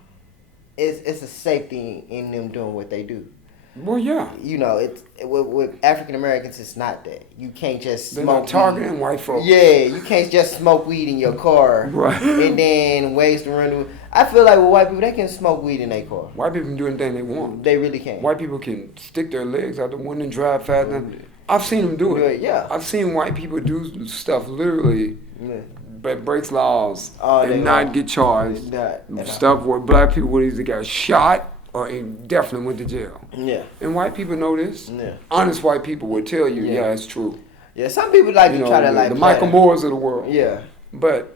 it's a safety in them doing what they do. Well, yeah. You know, it's with African Americans, it's not that. You can't just smoke. They're not targeting white folks. Yeah, you can't just smoke weed in your car, right? And then waste to run. I feel like with white people, they can smoke weed in their car. White people can do anything they want. They really can. White people can stick their legs out the window and drive fast. I've seen them do it. Yeah. I've seen white people do stuff literally. But breaks laws and not get charged. Stuff where black people would either got shot or definitely went to jail. Yeah. And white people know this. Yeah. Honest white people would tell you, yeah, it's true. Yeah, some people like to try to like the Michael Moores of the world. Yeah. But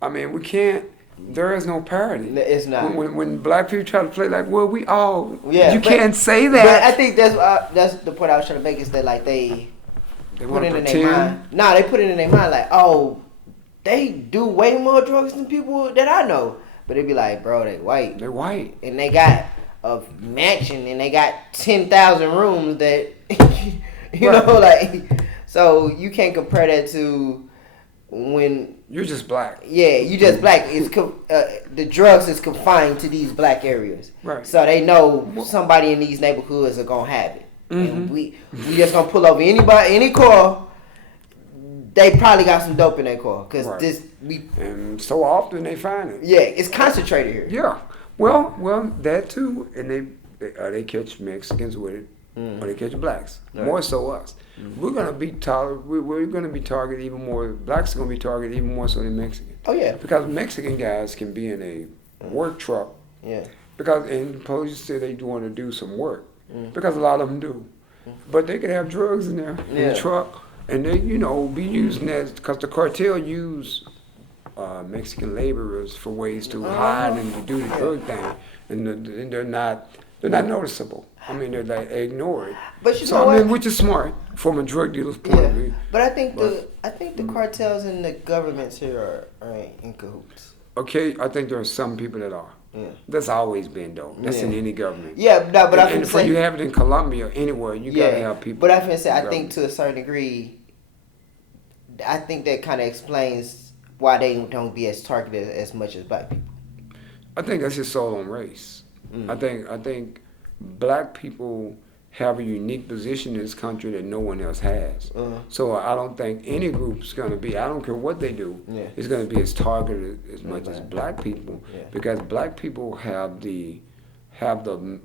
I mean, we can't. There is no parity. It's not. When black people try to play like, well, we all, Yeah, you but- can't say that. But I think that's the point I was trying to make is that like they put want it to in their mind. pretend. Nah, they put it in their mind like, oh, they do way more drugs than people that I know. But it'd be like, bro, they white. They're white. And they got a mansion and they got 10,000 rooms that, you Right. know, like, so you can't compare that to when, You're just black. yeah, you just black. It's the drugs is confined to these black areas. Right. So they know somebody in these neighborhoods are going to have it. Mm-hmm. And we just going to pull over any car. They probably got some dope in their car because Right. And so often they find it. yeah, it's concentrated here. Yeah. Well, that too, and they catch Mexicans with it, or they catch blacks. Right. More so us. We're gonna be we're gonna be targeted even more. Blacks are gonna be targeted even more so than Mexicans. Oh yeah, Because Mexican guys can be in a work truck. yeah. Because and police say they want to do some work. Because a lot of them do. But they could have drugs in there in Yeah. the truck, and they be using that because the cartel use Mexican laborers for ways to hide and to do the drug thing, and they're not noticeable. I mean, they're like ignored. But you So know I mean, what? which is smart from a drug dealer's point of Yeah, view. but I think the cartels and the governments here are in cahoots. Okay, I think there are some people that are. Yeah. That's always been though. That's in Yeah. any government. Yeah, no, but I and can for say you have it in Colombia, anywhere you gotta have people. But I can say I in think to a certain degree, I think that kind of explains why they don't be as targeted as much as black people. I think that's just all on race. Mm. I think black people have a unique position in this country that no one else has. Uh-huh. So I don't think any group's gonna be. I don't care what they do. Yeah. It's gonna be as targeted as much as Right. black people Yeah. because black people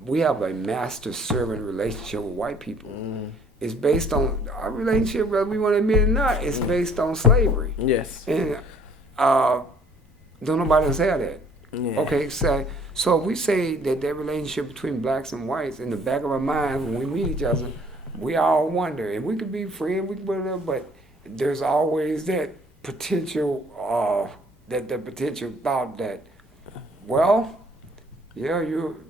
we have a master servant relationship with white people. Mm. It's based on our relationship, whether we want to admit it or not. It's based on slavery. Yes. And don't nobody else have that. Yeah. Okay, so if we say that relationship between blacks and whites in the back of our minds when we meet each other, we all wonder, and we could be friends, we could whatever, but there's always that potential, that potential thought that, well, yeah,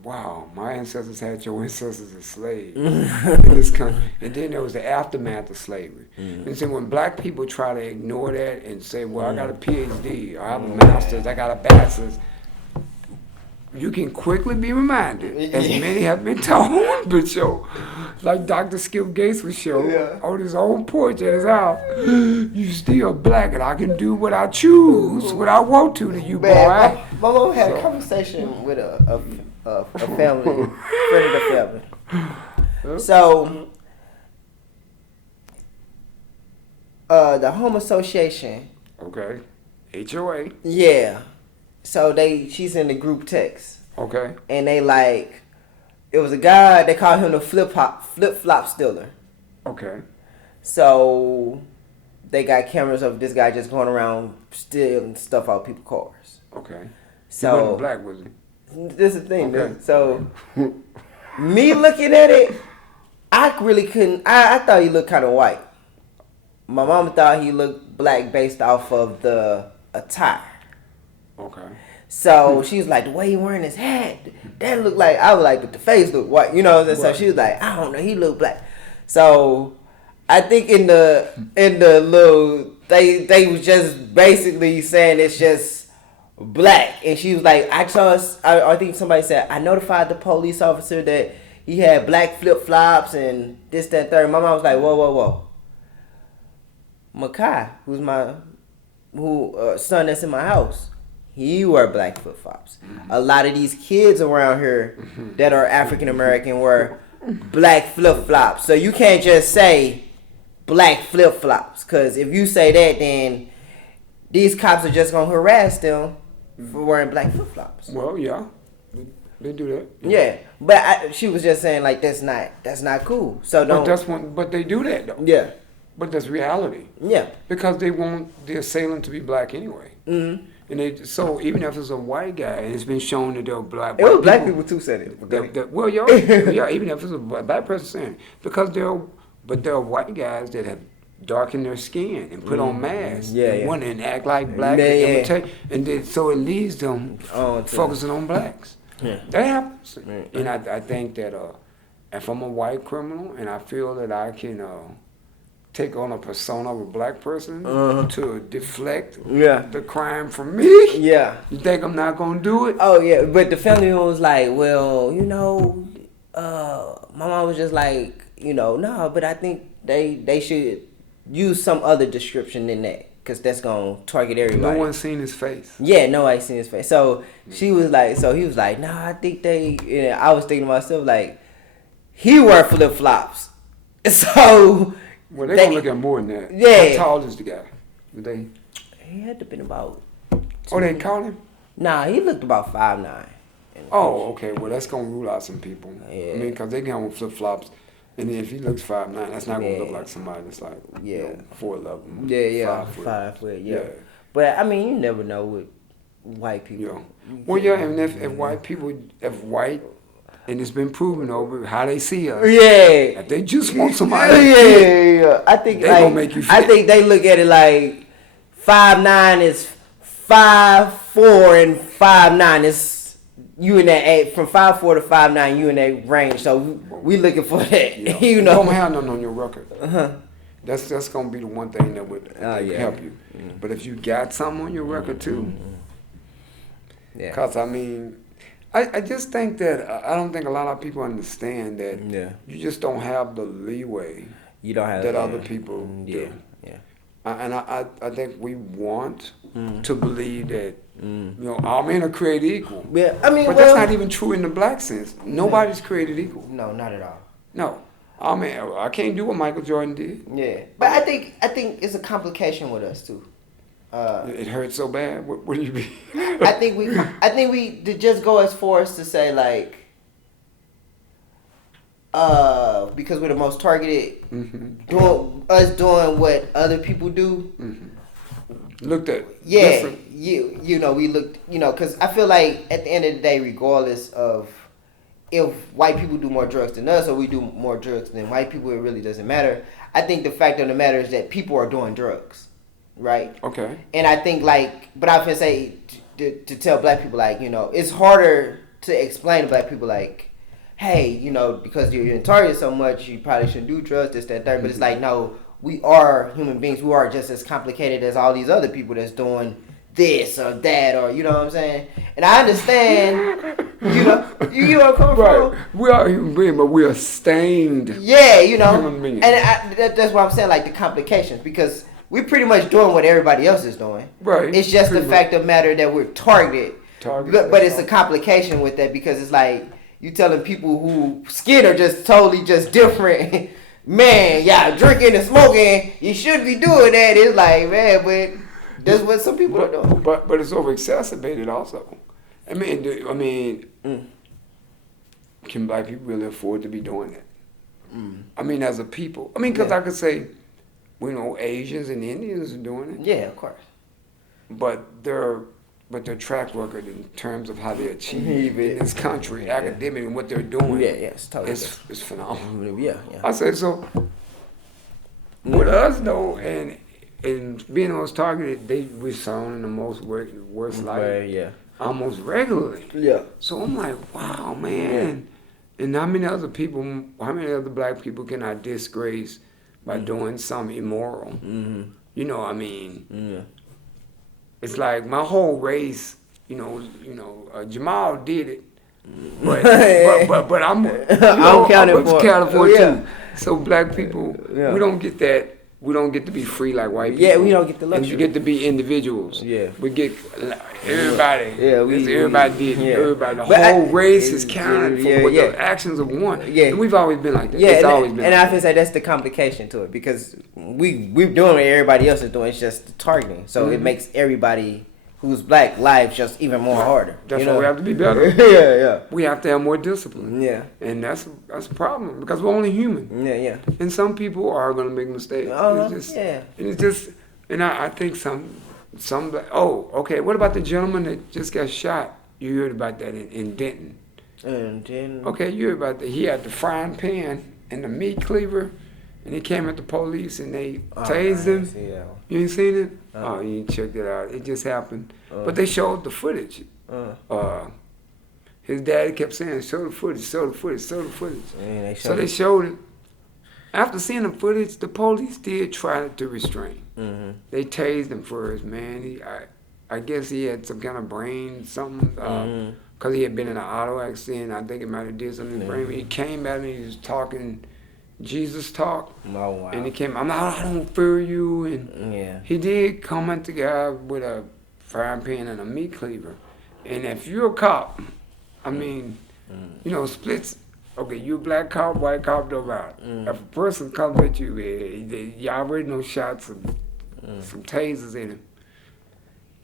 wow, my ancestors had your ancestors as slaves in this country. And then there was the aftermath of slavery. And so when black people try to ignore that and say, well, I got a PhD, or I have a master's, I got a bachelor's, you can quickly be reminded, as many have been told, but show, like Dr. Skip Gates would show on his own porch at his house, you still black and I can do what I choose, what I want to you, boy. Man, my mom had a conversation with a family, friend of the family. So, the home association. Okay. HOA. Yeah. So she's in the group text, Okay. and they like, it was a guy. They called him the flip flop stealer. Okay. So they got cameras of this guy just going around stealing stuff out of people's cars. Okay. He So wasn't black, was he? this is the thing. Okay. So me looking at it, I really couldn't. I thought he looked kind of white. My mom thought he looked black based off of the attire. Okay. So she was like, the way he wearing his hat, that looked like, I was like, but the face looked white, you know. So Right. she was like, I don't know, he looked black. So I think in the little, they was just basically saying it's just black. And she was like, I think somebody said, I notified the police officer that he had black flip flops and this, that, and third. My mom was like, whoa. Makai, who's my son that's in my house, he wear black flip flops. A lot of these kids around here that are African American wear black flip flops. So you can't just say black flip flops, because if you say that, then these cops are just gonna harass them for wearing black flip flops. Well, yeah. They do that. Yeah, but she was just saying like that's not cool. So don't. But they do that though. Yeah. But that's reality. Yeah. Because they want the assailant to be black anyway. Mm-hmm. And so even if it's a white guy and it's been shown that they're black, It was black people too said it. Well, yeah, even if it's a black person saying it. Because there are white guys that have darken their skin and put on masks and act like black and then so it leads them focusing on blacks. Yeah. That happens. And I think that if I'm a white criminal and I feel that I can take on a persona of a black person to deflect the crime from me, yeah, you think I'm not gonna do it? Oh yeah, but the family was like, well, you know, my mom was just like, you know, no, but I think they should use some other description than that, because that's gonna target everybody. No one's seen his face. Yeah, nobody's seen his face. So she was like, so he was like, nah, I think they. And I was thinking to myself like, he wore flip flops, so. Well, they gonna look at more than that. Yeah. How tall is the guy? He had to been about. Oh, they caught him? Nah, he looked about 5'9". Oh, okay. Well, that's gonna rule out some people. Yeah. I mean, cause they come with flip flops, and then if he looks 5'9", that's not gonna look like somebody that's like 4'11". Yeah, 5 foot. 5 foot. Yeah. But I mean, you never know with white people. Yeah. Well, yeah, and if white. And it's been proven over how they see us. Yeah. If they just want somebody. Yeah. I think they gonna make you fit. I think they look at it like 5'9" is 5'4", and 5'9" is you in that from 5'4" to 5'9", you in that range. So we looking for that. Yeah. You know. You don't have nothing on your record. That's gonna be the one thing that would help you. Mm-hmm. But if you got something on your record too, because I mean. I just think that I don't think a lot of people understand that you just don't have the leeway you don't have that other people do. Yeah. And I think we want to believe that you know all men are created equal. Yeah, I mean, but that's not even true in the black sense. Nobody's created equal. No, not at all. No, I mean I can't do what Michael Jordan did. Yeah, but I think it's a complication with us too. It hurts so bad. What do you mean? I think we to just go as far as to say like, because we're the most targeted, doing what other people do. Mm-hmm. Looked at different. You know we looked because I feel like at the end of the day, regardless of if white people do more drugs than us or we do more drugs than white people, it really doesn't matter. I think the fact of the matter is that people are doing drugs. Right. Okay. And I think but I can say to tell black people it's harder to explain to black people hey, because you're in Target so much, you probably shouldn't do drugs, this, that, third. But it's like, no, we are human beings. We are just as complicated as all these other people that's doing this or that or you know what I'm saying. And I understand, you know where I'm coming from. We are human beings, but we are stained. Yeah, and that's what I'm saying, like the complications because. We're pretty much doing what everybody else is doing. Right. It's just the fact of the matter that we're targeted. But it's a complication with that because it's like you telling people who skin are just totally just different. Man, y'all drinking and smoking, you should be doing that. It's like, man, but that's what some people are doing. But it's over exacerbated also. I mean, can black people really afford to be doing that? I mean, as a people. I mean, because I could say. We know Asians and Indians are doing it. Yeah, of course. But their track record in terms of how they achieve in this country, academic and what they're doing, it's totally it's phenomenal. Yeah. I say so. With us though, and being most targeted, we're shown in the most worst light, almost regularly. Yeah. So I'm like, wow, man. Yeah. And how many other black people can I disgrace? By doing something immoral. Mm-hmm. It's like my whole race, Jamal did it. But I'm counting for it too. So black people, we don't get that. We don't get to be free like white people. Yeah, we don't get the luxury. And you get to be individuals. Yeah. We get everybody. Yeah, everybody did. Yeah. Everybody. The whole race is counted for what the actions of one. Yeah. And we've always been like that. Yeah, it's always been. And I feel like that's the complication to it because we're doing what everybody else is doing. It's just the targeting. So it makes everybody who's black lives just even more harder. That's why we have to be better. Yeah. We have to have more discipline. Yeah. And that's a problem because we're only human. Yeah. And some people are gonna make mistakes. And I think some what about the gentleman that just got shot? You heard about that in Denton. Okay, you heard about that. He had the frying pan and the meat cleaver and they came at the police and they Oh, tased I him. ain't see that one. You ain't seen it? Uh. Oh, you ain't checked it out. It just happened. But they showed the footage. His daddy kept saying, show the footage, show the footage, show the footage. Man, So they showed it. After seeing the footage, the police did try to restrain. Mm-hmm. They tased him first, man. I guess he had some kind of brain something, because he had been in an auto accident. I think it might have did something to his brain. But he came back and he was talking Jesus talk. Oh, wow. And he came, I don't fear you. And he did come at the guy with a frying pan and a meat cleaver. And if you're a cop, I mean, splits. Okay, you a black cop, white cop, don't matter. If a person comes at you, you already know shots of some tasers in him.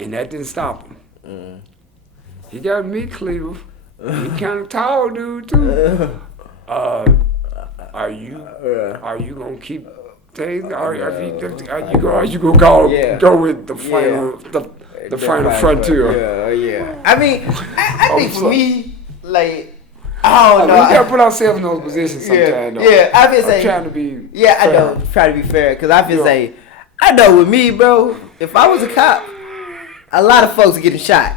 And that didn't stop him. He got a meat cleaver. He kind of tall dude too. Are you gonna keep tasing? Are you gonna go with the final the final frontier? Yeah. I mean, I think for me, like, I don't know. We gotta put ourselves in those positions sometimes. Yeah, I feel I'm trying to be. Yeah, fair. I know. Try to be fair, cause I feel like I know with me, bro. If I was a cop, a lot of folks are getting shot.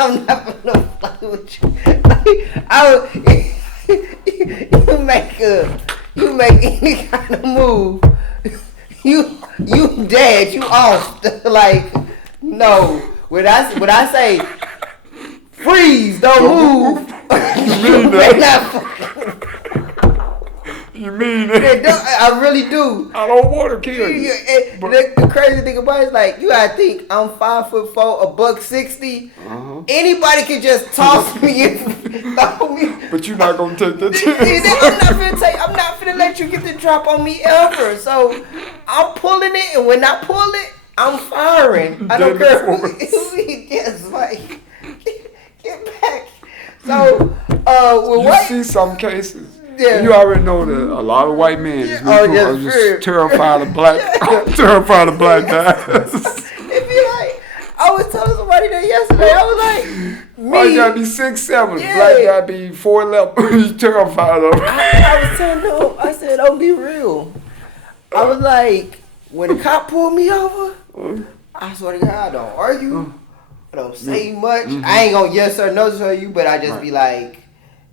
I'm not gonna fight with you. Like, you make any kind of move, you dead, you off. Like, no. When I say freeze, don't move. You may not. You mean it? I really do. I don't want to kill you. The crazy thing about it is, like, you gotta think I'm 5'4", $160. Anybody can just toss me and throw me. But you're not gonna take that chance. I'm not finna let you get the drop on me ever. So I'm pulling it, and when I pull it, I'm firing. I don't care who it is. Yes, like, get back. So you see some cases. Yeah. You already know that a lot of white men are just terrified of black guys. It be like, I was telling somebody that yesterday. I was like, me. White guy be 6'7", black guy be 4'11". He's terrified of. I was telling them, I said, don't be real. I was like, when the cop pulled me over, I swear to God, I don't argue. I don't say much. I ain't gonna yes or no to you, but I just be like,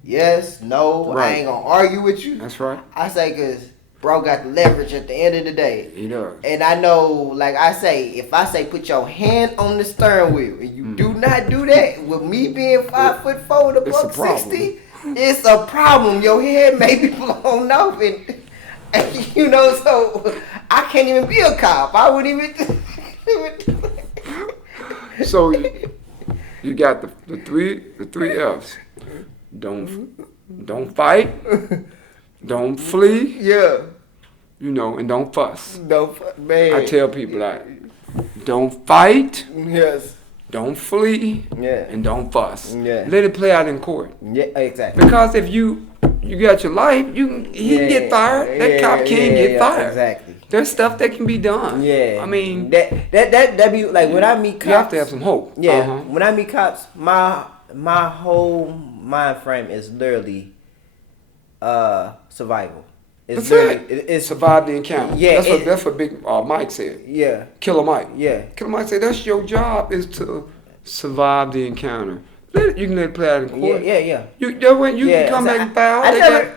yes, no, I ain't gonna argue with you. That's right. I say, cause bro got the leverage at the end of the day. He does. And I know, like I say, if I say put your hand on the steering wheel and you do not do that, with me being 5'4" with a $160, it's a problem. Your head may be blown off, and so I can't even be a cop. I wouldn't even. So you got the three F's. Don't fight. Don't flee. Yeah. And don't fuss. Man. I tell people that. Don't fight. Yes. Don't flee. Yeah. And don't fuss. Yeah. Let it play out in court. Yeah, exactly. Because if you got your life, he can get fired. That cop can get fired. Exactly. There's stuff that can be done. Yeah. I mean, that be like when I meet cops. You have to have some hope. Yeah. When I meet cops, my whole mind frame is literally survival. It's survive the encounter. Yeah. That's what Big Mike said. Yeah. Killer Mike. Yeah. Killer Mike said that's your job is to survive the encounter. You can let it play out in court. Yeah. You can come back and file.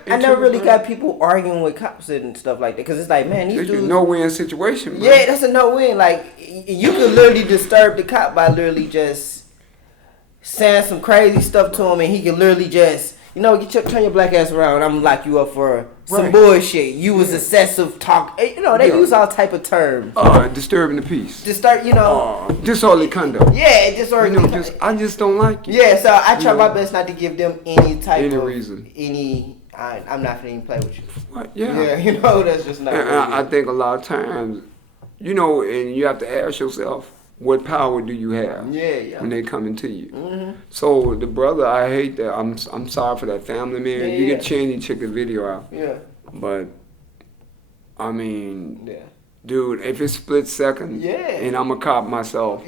I never really got people arguing with cops and stuff like that, because it's like, man, these dudes. No-win situation, bro. Yeah, that's a no-win. Like, you could literally disturb the cop by literally just saying some crazy stuff to him, and he can literally just, turn your black ass around. I'm gonna lock you up for some bullshit. You was excessive talk. They use all type of terms. Disturbing the peace. Disorderly conduct. Yeah, disorderly conduct. I just don't like it. Yeah, so I try my best not to give them any reason. I'm not gonna even play with you. What? Yeah. Yeah, that's just not. And I think a lot of times, and you have to ask yourself, what power do you have when they coming to you? Mm-hmm. So the brother, I hate that. I'm sorry for that family, man. You get a chance, you check the video out. Yeah. But I mean, dude, if it's split second, and I'm a cop myself,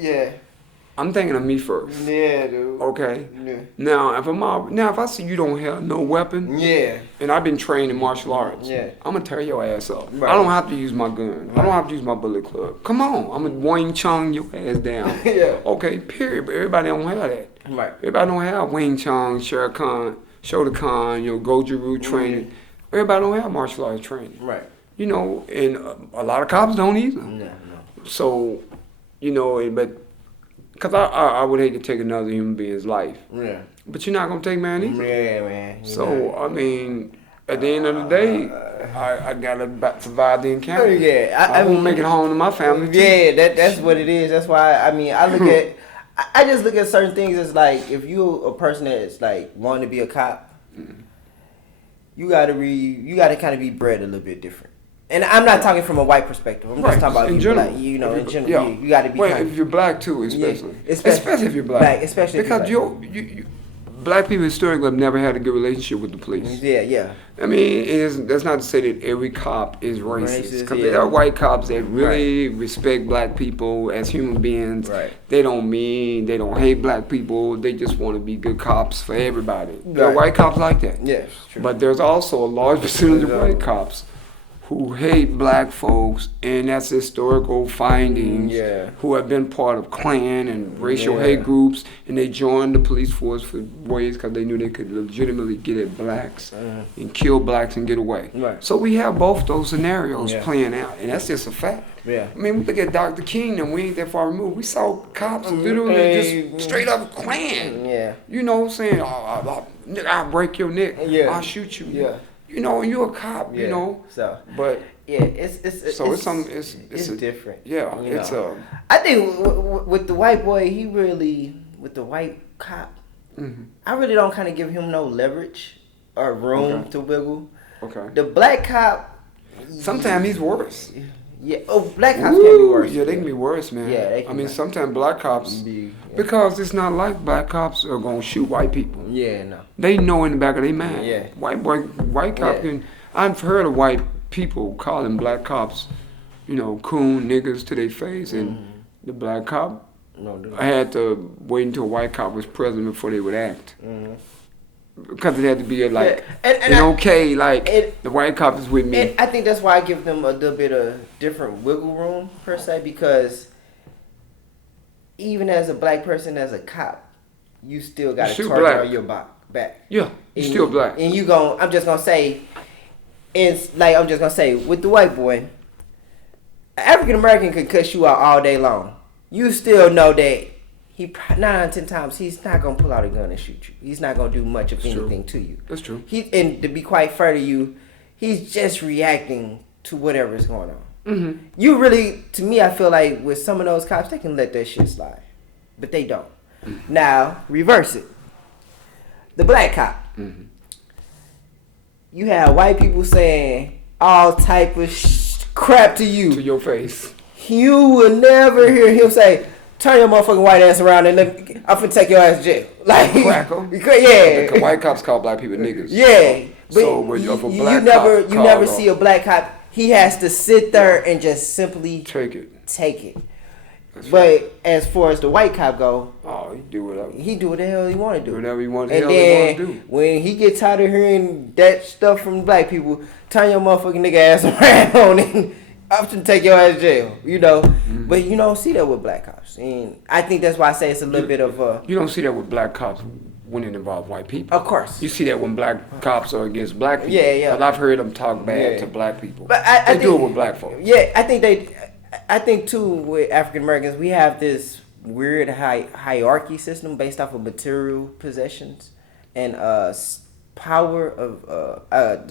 I'm thinking of me first. Yeah, dude. Okay. Yeah. Now, if I see you don't have no weapon, Yeah. and I've been trained in martial arts, Yeah. I'm gonna tear your ass up. Right. I don't have to use my gun. I don't have to use my bullet club. Come on, I'm gonna Wing Chun your ass down. Yeah. Okay. Period. But everybody don't have that. Right. Everybody don't have Wing Chun, Shotokan, Goju-Ryu training. Everybody don't have martial arts training. Right. And a lot of cops don't either. No. So, but because I would hate to take another human being's life. Yeah. But you're not going to take mine either. Yeah, man. So, I mean, at the end of the day, I got to survive the encounter. Yeah. I won't make it home to my family. Yeah, that's what it is. That's why, I look at, I just look at certain things as like, if you a person that's like wanting to be a cop, you gotta kind of be bred a little bit different. And I'm not talking from a white perspective. I'm just talking about in people general. like, in general, you got to be. Well, if you're black too, especially. Yeah, especially if you're black. Especially because you black people historically have never had a good relationship with the police. Yeah. I mean, that's not to say that every cop is racist. Because there are white cops that really respect black people as human beings. Right. They don't hate black people. They just want to be good cops for everybody. There are white cops like that. Yes, true. But there's also a large percentage of white cops who hate black folks, and that's historical findings, who have been part of Klan and racial hate groups, and they joined the police force for ways because they knew they could legitimately get at blacks and kill blacks and get away. Right. So we have both those scenarios playing out, and that's just a fact. Yeah. I mean, we look at Dr. King, and we ain't that far removed. We saw cops literally just straight up Klan. Yeah. You know what I'm saying? I'll break your neck. Yeah. I'll shoot you. Yeah. And you're a cop, So, but it's different. Yeah, I think with the white boy, with the white cop, I really don't kind of give him no leverage or room to wiggle. Okay. The black cop, sometimes he's worse. Yeah. Oh, black cops can be worse. Yeah, they can be worse, man. Yeah, they can. I mean, sometimes black cops, because it's not like black cops are gonna shoot white people. Yeah, no. They know in the back of their mind. Yeah. White cop can. I've heard of white people calling black cops, coon niggas to their face, and the black cop had to wait until a white cop was present before they would act. Because it had to be the white cop is with me. And I think that's why I give them a little bit of different wiggle room per se, because even as a black person, as a cop, you still got a target on your back. Yeah, you're still black. And I'm just gonna say, with the white boy, African American could cuss you out all day long. You still know that. 9 out of 10 times he's not gonna pull out a gun and shoot you. He's not gonna do much of anything to you. That's true. And to be quite fair to you, he's just reacting to whatever is going on. You really, to me, I feel like with some of those cops, they can let that shit slide, but they don't. Now reverse it. The black cop. You have white people saying all type of crap to you, to your face. You will never hear him say, "Turn your motherfucking white ass around and I'm finna take your ass to jail." Like, crackle. Yeah. The white cops call black people niggas. Yeah. But so you never see a black cop. He has to sit there and just simply take it. That's right. As far as the white cop go, he do whatever. He do what the hell he want to do. Whatever he want to do. When he get tired of hearing that stuff from black people, turn your motherfucking nigga ass around and I'm gonna take your ass to jail, But you don't see that with black cops. And I think that's why I say it's a little bit of a... You don't see that with black cops when it involves white people. Of course. You see that when black cops are against black people. Yeah. But I've heard them talk bad to black people. But they do it with black folks. Yeah, I think too with African Americans, we have this weird hierarchy system based off of material possessions and power of